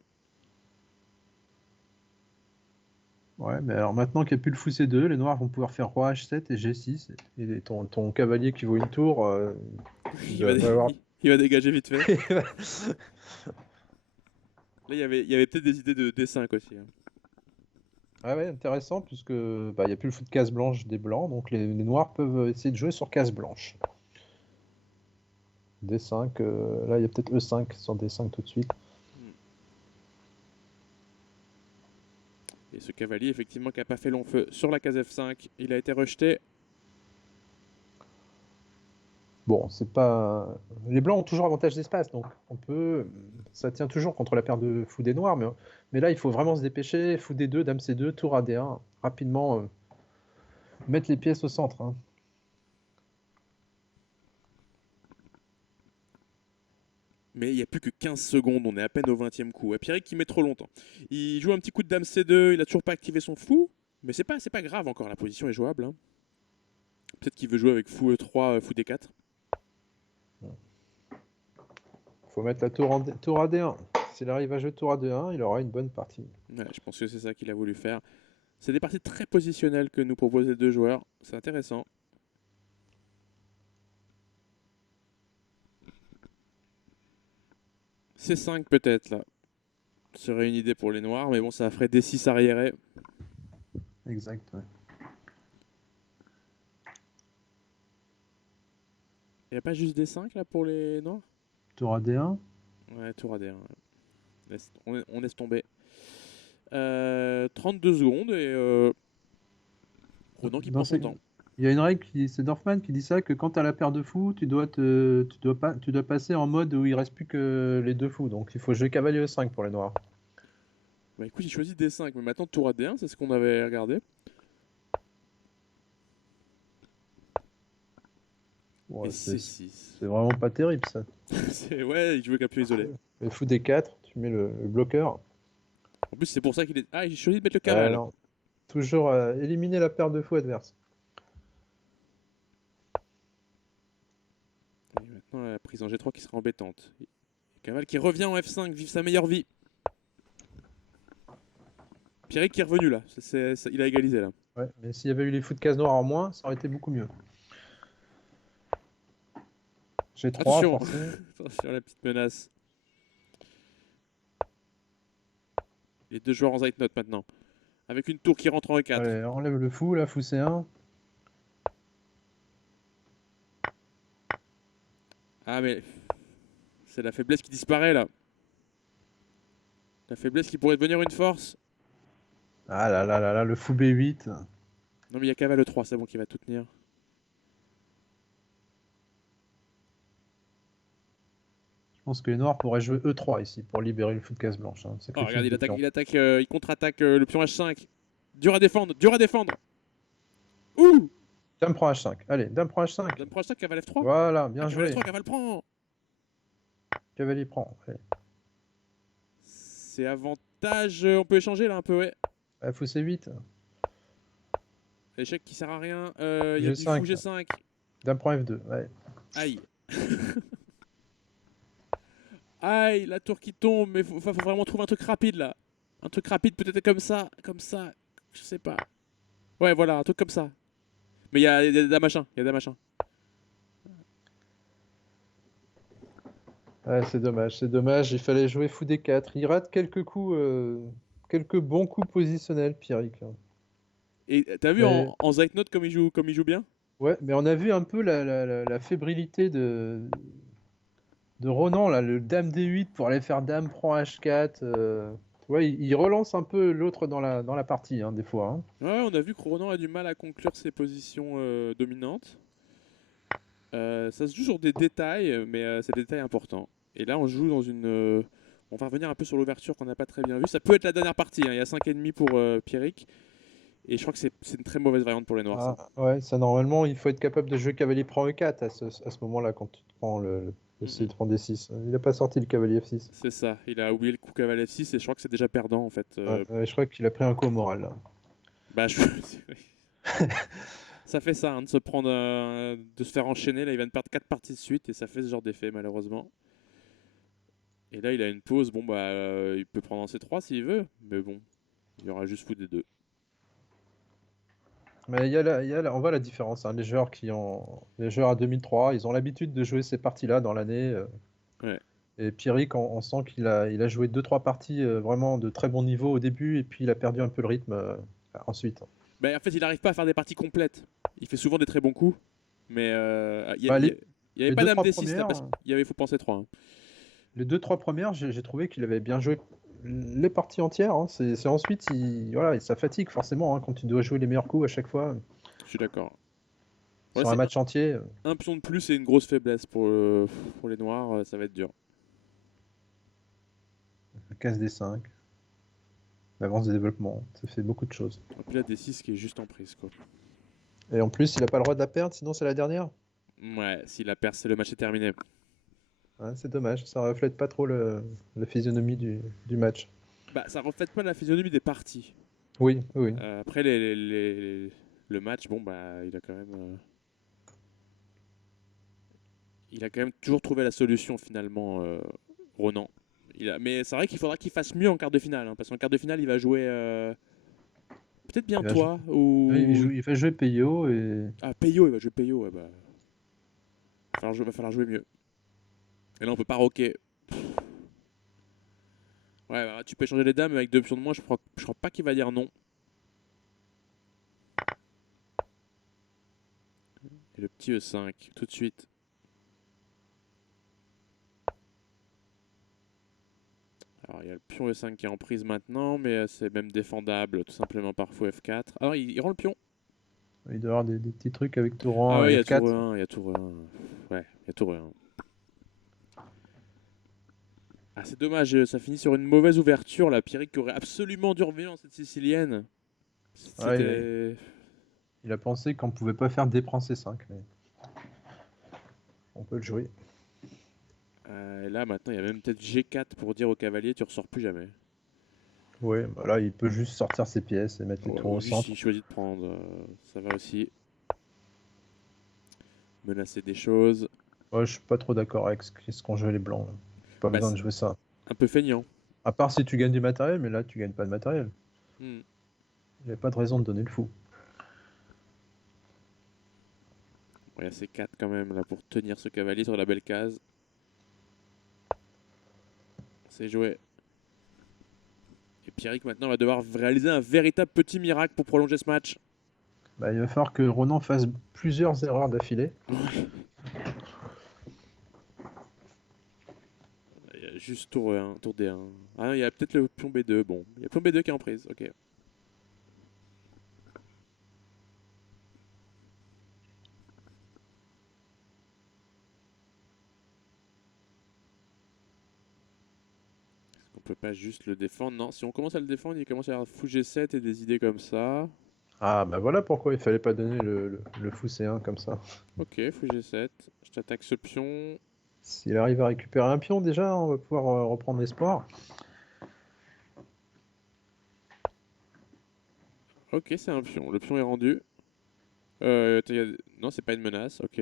Ouais, mais alors maintenant qu'il n'y a plus le fou C2, les noirs vont pouvoir faire roi H7 et G6. Et ton cavalier qui vaut une tour, il Il va, va avoir. il va dégager vite fait. Là, il y avait peut-être des idées de D5 aussi, hein. Ah ouais, intéressant, puisque bah, il n'y a plus le fou de case blanche des blancs, donc les noirs peuvent essayer de jouer sur case blanche. D5, là il y a peut-être E5 sur D5 tout de suite. Hmm. Et ce cavalier, effectivement, qui n'a pas fait long feu sur la case F5, il a été rejeté. Bon, c'est pas. Les blancs ont toujours avantage d'espace, donc ça tient toujours contre la paire de fou des noirs, mais là il faut vraiment se dépêcher. Fou D2, dame C2, tour AD1, rapidement mettre les pièces au centre, hein. Mais il n'y a plus que 15 secondes, on est à peine au 20e coup. Et Pierrick qui met trop longtemps. Il joue un petit coup de dame C2, il a toujours pas activé son fou. Mais c'est pas grave encore, la position est jouable, hein. Peut-être qu'il veut jouer avec fou E3, fou D4. Faut mettre la tour AD1. S'il arrive à jouer tour AD1, il aura une bonne partie. Ouais, je pense que c'est ça qu'il a voulu faire. C'est des parties très positionnelles que nous proposent les deux joueurs. C'est intéressant. C5 peut-être là. Ce serait une idée pour les noirs, mais bon, ça ferait D6 arriéré. Exact, ouais. Il n'y a pas juste D5 là pour les noirs? Tour AD1. Ouais, tour AD1. On laisse tomber. 32 secondes et Ronan qui Dans prend son ces, temps. Il y a une règle c'est Dorfman qui dit ça, que quand tu as la paire de fous, tu dois passer en mode où il reste plus que les deux fous. Donc il faut jouer cavalier E5 pour les noirs. Bah écoute, j'ai choisi D5, mais maintenant tour à D1, c'est ce qu'on avait regardé. Et Ouais, C6. c'est vraiment pas terrible ça. Ouais, il jouait avec un pion isolé. Le fou D4, tu mets le bloqueur. En plus, c'est pour ça qu'il est. Ah, j'ai choisi de mettre le Ouais, cavale. non. Toujours éliminer la paire de fous adverse. Et maintenant, la prise en G3 qui sera embêtante. Cavale qui revient en F5, vive sa meilleure vie. Pierrick qui est revenu là. Il a égalisé là. Ouais, mais s'il y avait eu les fous de case noire en moins, ça aurait été beaucoup mieux. G3, Attention. forcé. Attention, la petite menace. Les deux joueurs en Zeitnot maintenant. Avec une tour qui rentre en E4. Allez, enlève le fou, là, fou C1. Ah, mais. C'est la faiblesse qui disparaît là. La faiblesse qui pourrait devenir une force. Ah là là là là, le fou B8. Non, mais il y a cavale E3, c'est bon qui va tout tenir. Je pense que les noirs pourraient jouer E3 ici pour libérer le fou de case blanche. Hein. Oh, regarde, De pion. il contre-attaque le pion H5. Dur à défendre, dur à défendre. Ouh! Dame prend H5. Allez, dame prend H5. Dame prend H5, cavale F3. Voilà, bien Ah, cavale joué. F3, cavale prend. Cavalier prend. Allez. C'est avantage, on peut échanger là un peu, ouais. Fou C8. Échec qui sert à rien. Il y a du G5. fou G5. Dame prend F2. Ouais. Aïe. Aïe, la tour qui tombe, mais faut vraiment trouver un truc rapide là. Un truc rapide, peut-être comme ça, je sais pas. Ouais, voilà, un truc comme ça. Mais il y a des machins, il y a des machins. Ouais, c'est dommage, c'est dommage. Il fallait jouer fou D4. Il rate quelques coups, quelques bons coups positionnels, Pierrick. Hein. Et t'as vu Mais en Zeitnot comme il joue bien? ouais, mais on a vu un peu la fébrilité de Ronan, là, le dame D8 pour aller faire dame prend H4. Tu vois, il relance un peu l'autre dans la partie, hein, des fois. Hein. Ouais, on a vu que Ronan a du mal à conclure ses positions dominantes. Ça se joue sur des détails, mais c'est des détails importants. Et là, on joue dans une. On va revenir un peu sur l'ouverture qu'on n'a pas très bien vue. Ça peut être la dernière partie. Hein. Il y a 5,5 pour Pierrick. Et je crois que c'est une très mauvaise variante pour les Noirs, ça. Ah, ouais, ça normalement, il faut être capable de jouer cavalier prend E4 à ce moment-là, quand tu te prends le C prend D6. Il n'a pas sorti le cavalier F6. C'est ça. Il a oublié le coup cavale F6 et je crois que c'est déjà perdant en fait. Ouais, ouais, je crois qu'il a pris un coup au moral, là. Bah, ça fait ça, hein, de se prendre, de se faire enchaîner. Là, il vient de perdre 4 parties de suite et ça fait ce genre d'effet malheureusement. Et là, il a une pause. Bon, bah, il peut prendre un C3 s'il veut, mais bon, il y aura juste fou des deux. Mais on voit la différence. Hein. Les joueurs à 2003, ils ont l'habitude de jouer ces parties-là dans l'année. Ouais. Et Pierrick, on sent il a joué 2-3 parties vraiment de très bon niveau au début, et puis il a perdu un peu le rythme ensuite. Bah, en fait, il n'arrive pas à faire des parties complètes. Il fait souvent des très bons coups, mais Bah, il n'y avait les pas deux, dame trois D6 là, premières, parce qu'il y avait faut penser 3. Hein. les 2-3 premières, j'ai trouvé qu'il avait bien joué les parties entières. Hein. C'est ensuite, voilà, ça fatigue forcément hein, quand tu dois jouer les meilleurs coups à chaque fois Je suis d'accord. Ouais, sur un c'est match entier. un pion de plus et une grosse faiblesse pour les Noirs, ça va être dur. Case D5, l'avance des développements, ça fait beaucoup de choses. Et puis là, D6 qui est juste en prise, quoi. Et en plus, il n'a pas le droit de la perdre, sinon c'est la dernière. Ouais, s'il la perd, c'est le match est terminé. Ouais, c'est dommage, ça reflète pas trop la physionomie du match. Bah, ça reflète pas la physionomie des parties. Oui, oui. Après, le match, bon, bah, il a quand même toujours trouvé la solution finalement, Ronan. Mais c'est vrai qu'il faudra qu'il fasse mieux en quart de finale, hein, parce qu'en quart de finale, il va jouer peut-être bien Il va, jou- toi oui, ou il va jouer Peyo et ah Peyo, il va jouer Peyo. Ouais, bah, va falloir jouer mieux. Et là, on peut pas rocker. Ouais, bah, tu peux échanger les dames mais avec deux options de moins. Je crois pas qu'il va dire non. Et le petit E5 tout de suite. Alors il y a le pion E5 qui est en prise maintenant, mais c'est même défendable tout simplement par fou F4. Alors il rend le pion. Il doit y avoir des petits trucs avec Ah Touran ouais, et il y a tour F4. 1, il y a tour 1. Ouais, il y a tour 1. Ah, c'est dommage, ça finit sur une mauvaise ouverture. La Pierrick qui aurait absolument dû revenir dans cette sicilienne. Ouais, C'était. il a pensé qu'on pouvait pas faire D prend C5, mais on peut le jouer. Et là, maintenant, il y a même peut-être G4 pour dire au cavalier, tu ressors plus jamais. Ouais, bah là, il peut juste sortir ses pièces et mettre les Ouais, tours ou au juste centre. s'il choisit de prendre, ça va aussi. Menacer des choses. Ouais, je suis pas trop d'accord avec ce qu'ont joué les blancs, là. Pas Bah, besoin c'est de jouer ça. un peu feignant. À part si tu gagnes du matériel, mais là, tu gagnes pas de matériel. Hmm. Il n'y a pas de raison de donner le fou. Il y a ces 4 quand même là pour tenir ce cavalier sur la belle case. C'est joué. Et Pierrick maintenant va devoir réaliser un véritable petit miracle pour prolonger ce match. Bah, il va falloir que Ronan fasse plusieurs erreurs d'affilée. Il y a juste tour 1, tour D1. Ah non, il y a peut-être le pion B2. Bon, il y a pion B2 qui est en prise. Ok. On peut pas juste le défendre. Non, si on commence à le défendre, il commence à y avoir fou G7 et des idées comme ça. Ah, bah voilà pourquoi il fallait pas donner le fou C1 comme ça. Ok, fou G7. Je t'attaque ce pion. S'il arrive à récupérer un pion, déjà, on va pouvoir reprendre l'espoir. Ok, c'est un pion. Le pion est rendu. Attends, non, c'est pas une menace. Ok.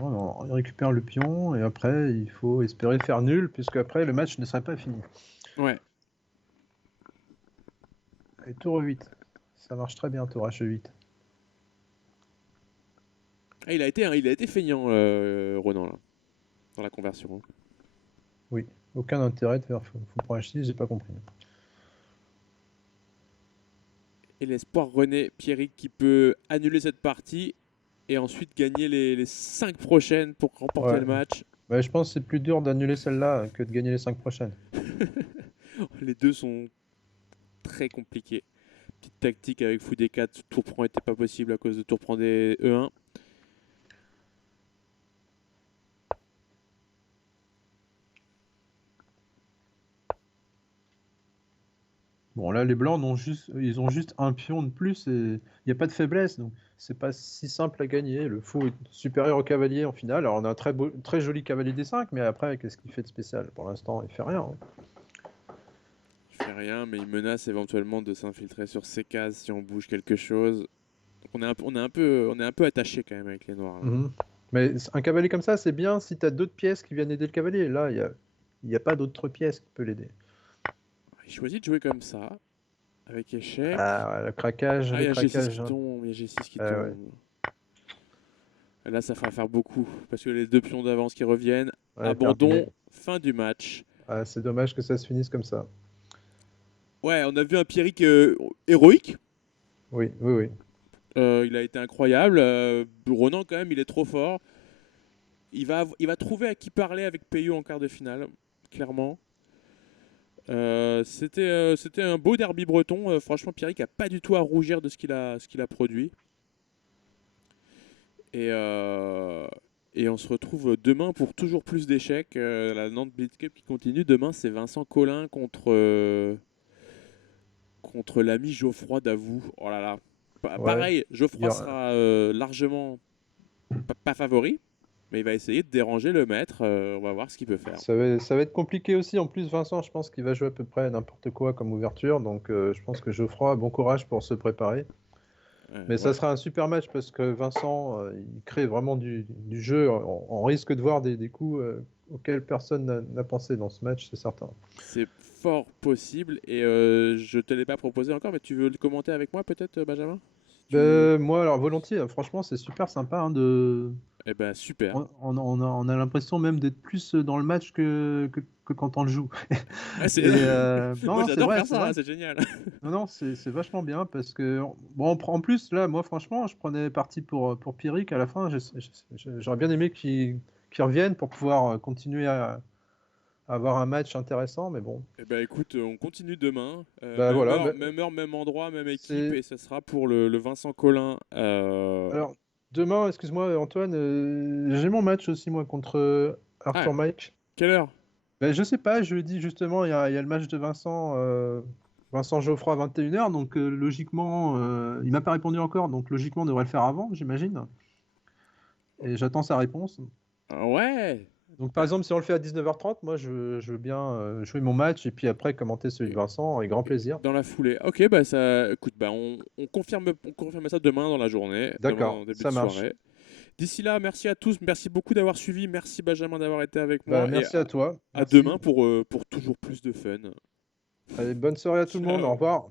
Non, non, il récupère le pion et après, il faut espérer faire nul, puisque après, le match ne serait pas fini. Ouais. Et tour 8. Ça marche très bien, tour H8. Ah, il a été feignant, Ronan, là, dans la conversion. Hein. Oui, aucun intérêt de faire fou pour H6, j'ai pas compris. Et l'espoir René Pierrick qui peut annuler cette partie et ensuite gagner les 5 prochaines pour remporter Ouais, le match. bah, je pense que c'est plus dur d'annuler celle-là que de gagner les 5 prochaines. Les deux sont très compliqués. Petite tactique avec fou D4, tour prend n'était pas possible à cause de tour prend des E1. Bon, là, les blancs ils ont juste un pion de plus et il n'y a pas de faiblesse, donc c'est pas si simple à gagner. Le fou est supérieur au cavalier en finale. Alors, on a un très joli cavalier D5, mais après, qu'est-ce qu'il fait de spécial? Pour l'instant, il fait rien, hein. Il fait rien, mais il menace éventuellement de s'infiltrer sur ces cases si on bouge quelque chose. Donc on est un peu attaché quand même avec les noirs là. Mhm. Mais un cavalier comme ça, c'est bien si tu as d'autres pièces qui viennent aider le cavalier. Là, il y a pas d'autres pièces qui peuvent l'aider. Il choisit de jouer comme ça, avec échec. Ah, ouais, Ah, il y le a G6 craquage, qui hein. tombe, il y a G6 qui Ouais. tombe. Et là, ça va faire beaucoup, parce que les deux pions d'avance qui reviennent. Ouais, terminé. Abandon, fin du match. Ah, c'est dommage que ça se finisse comme ça. Ouais, on a vu un Pierrick héroïque. Oui, oui, oui. Il a été incroyable. Ronan, quand même, il est trop fort. Il va trouver à qui parler avec Peyo en quart de finale, clairement. C'était un beau derby breton. Franchement, Pierrick a pas du tout à rougir de ce qu'il a produit. Et, euh, et on se retrouve demain pour toujours plus d'échecs. La Nantes Blitz Cup qui continue. Demain, c'est Vincent Collin contre l'ami Geoffroy Davout. Oh là là. Ouais. Pareil, Il y Geoffroy aura- sera largement pas favori, mais il va essayer de déranger le maître. On va voir ce qu'il peut faire. Ça va être compliqué aussi. En plus, Vincent, je pense qu'il va jouer à peu près n'importe quoi comme ouverture. Donc, je pense que Geoffroy a bon courage pour se préparer. Mais ça Ouais, sera un super match parce que Vincent, il crée vraiment du jeu. On risque de voir des coups auxquels personne n'a pensé dans ce match, c'est certain. c'est fort possible. Et je te l'ai pas proposé encore, mais tu veux le commenter avec moi peut-être, Benjamin? Si tu... Moi, alors volontiers, franchement, c'est super sympa, hein, de... Eh ben super. on a l'impression même d'être plus dans le match que quand on le joue. Ah, Et non, Moi non, c'est j'adore vrai, faire c'est ça, vrai. hein, c'est génial. Non, non, c'est vachement bien parce que, bon, en plus, là, moi, franchement, je prenais parti pour Pierrick à la fin. J'aurais bien aimé qu'il revienne pour pouvoir continuer à avoir un match intéressant, mais bon. Eh ben écoute, on continue demain. Bah voilà, bah, Même heure, même endroit, même équipe, c'est. et ce sera pour le Vincent Collin. Alors, demain, excuse-moi Antoine, j'ai mon match aussi, moi, contre Ah, Arthur Mike. quelle heure? Ben, je sais pas, je lui dis justement, il y a le match de Vincent Geoffroy à 21h, donc logiquement, il m'a pas répondu encore, donc logiquement, on devrait le faire avant, j'imagine. Et j'attends sa réponse. Ah ouais. Donc par exemple, si on le fait à 19h30, moi, je veux bien jouer mon match et puis après commenter celui de Vincent, avec grand plaisir. Dans la foulée. Ok, bah ça. Écoute, bah on confirme ça demain dans la journée, demain D'accord, en début de ça marche. soirée. D'ici là, merci à tous, merci beaucoup d'avoir suivi, merci Benjamin d'avoir été avec Bah, moi et merci à toi, à merci. demain pour toujours plus de fun. Allez, bonne soirée à tout le monde, au Ciao. revoir.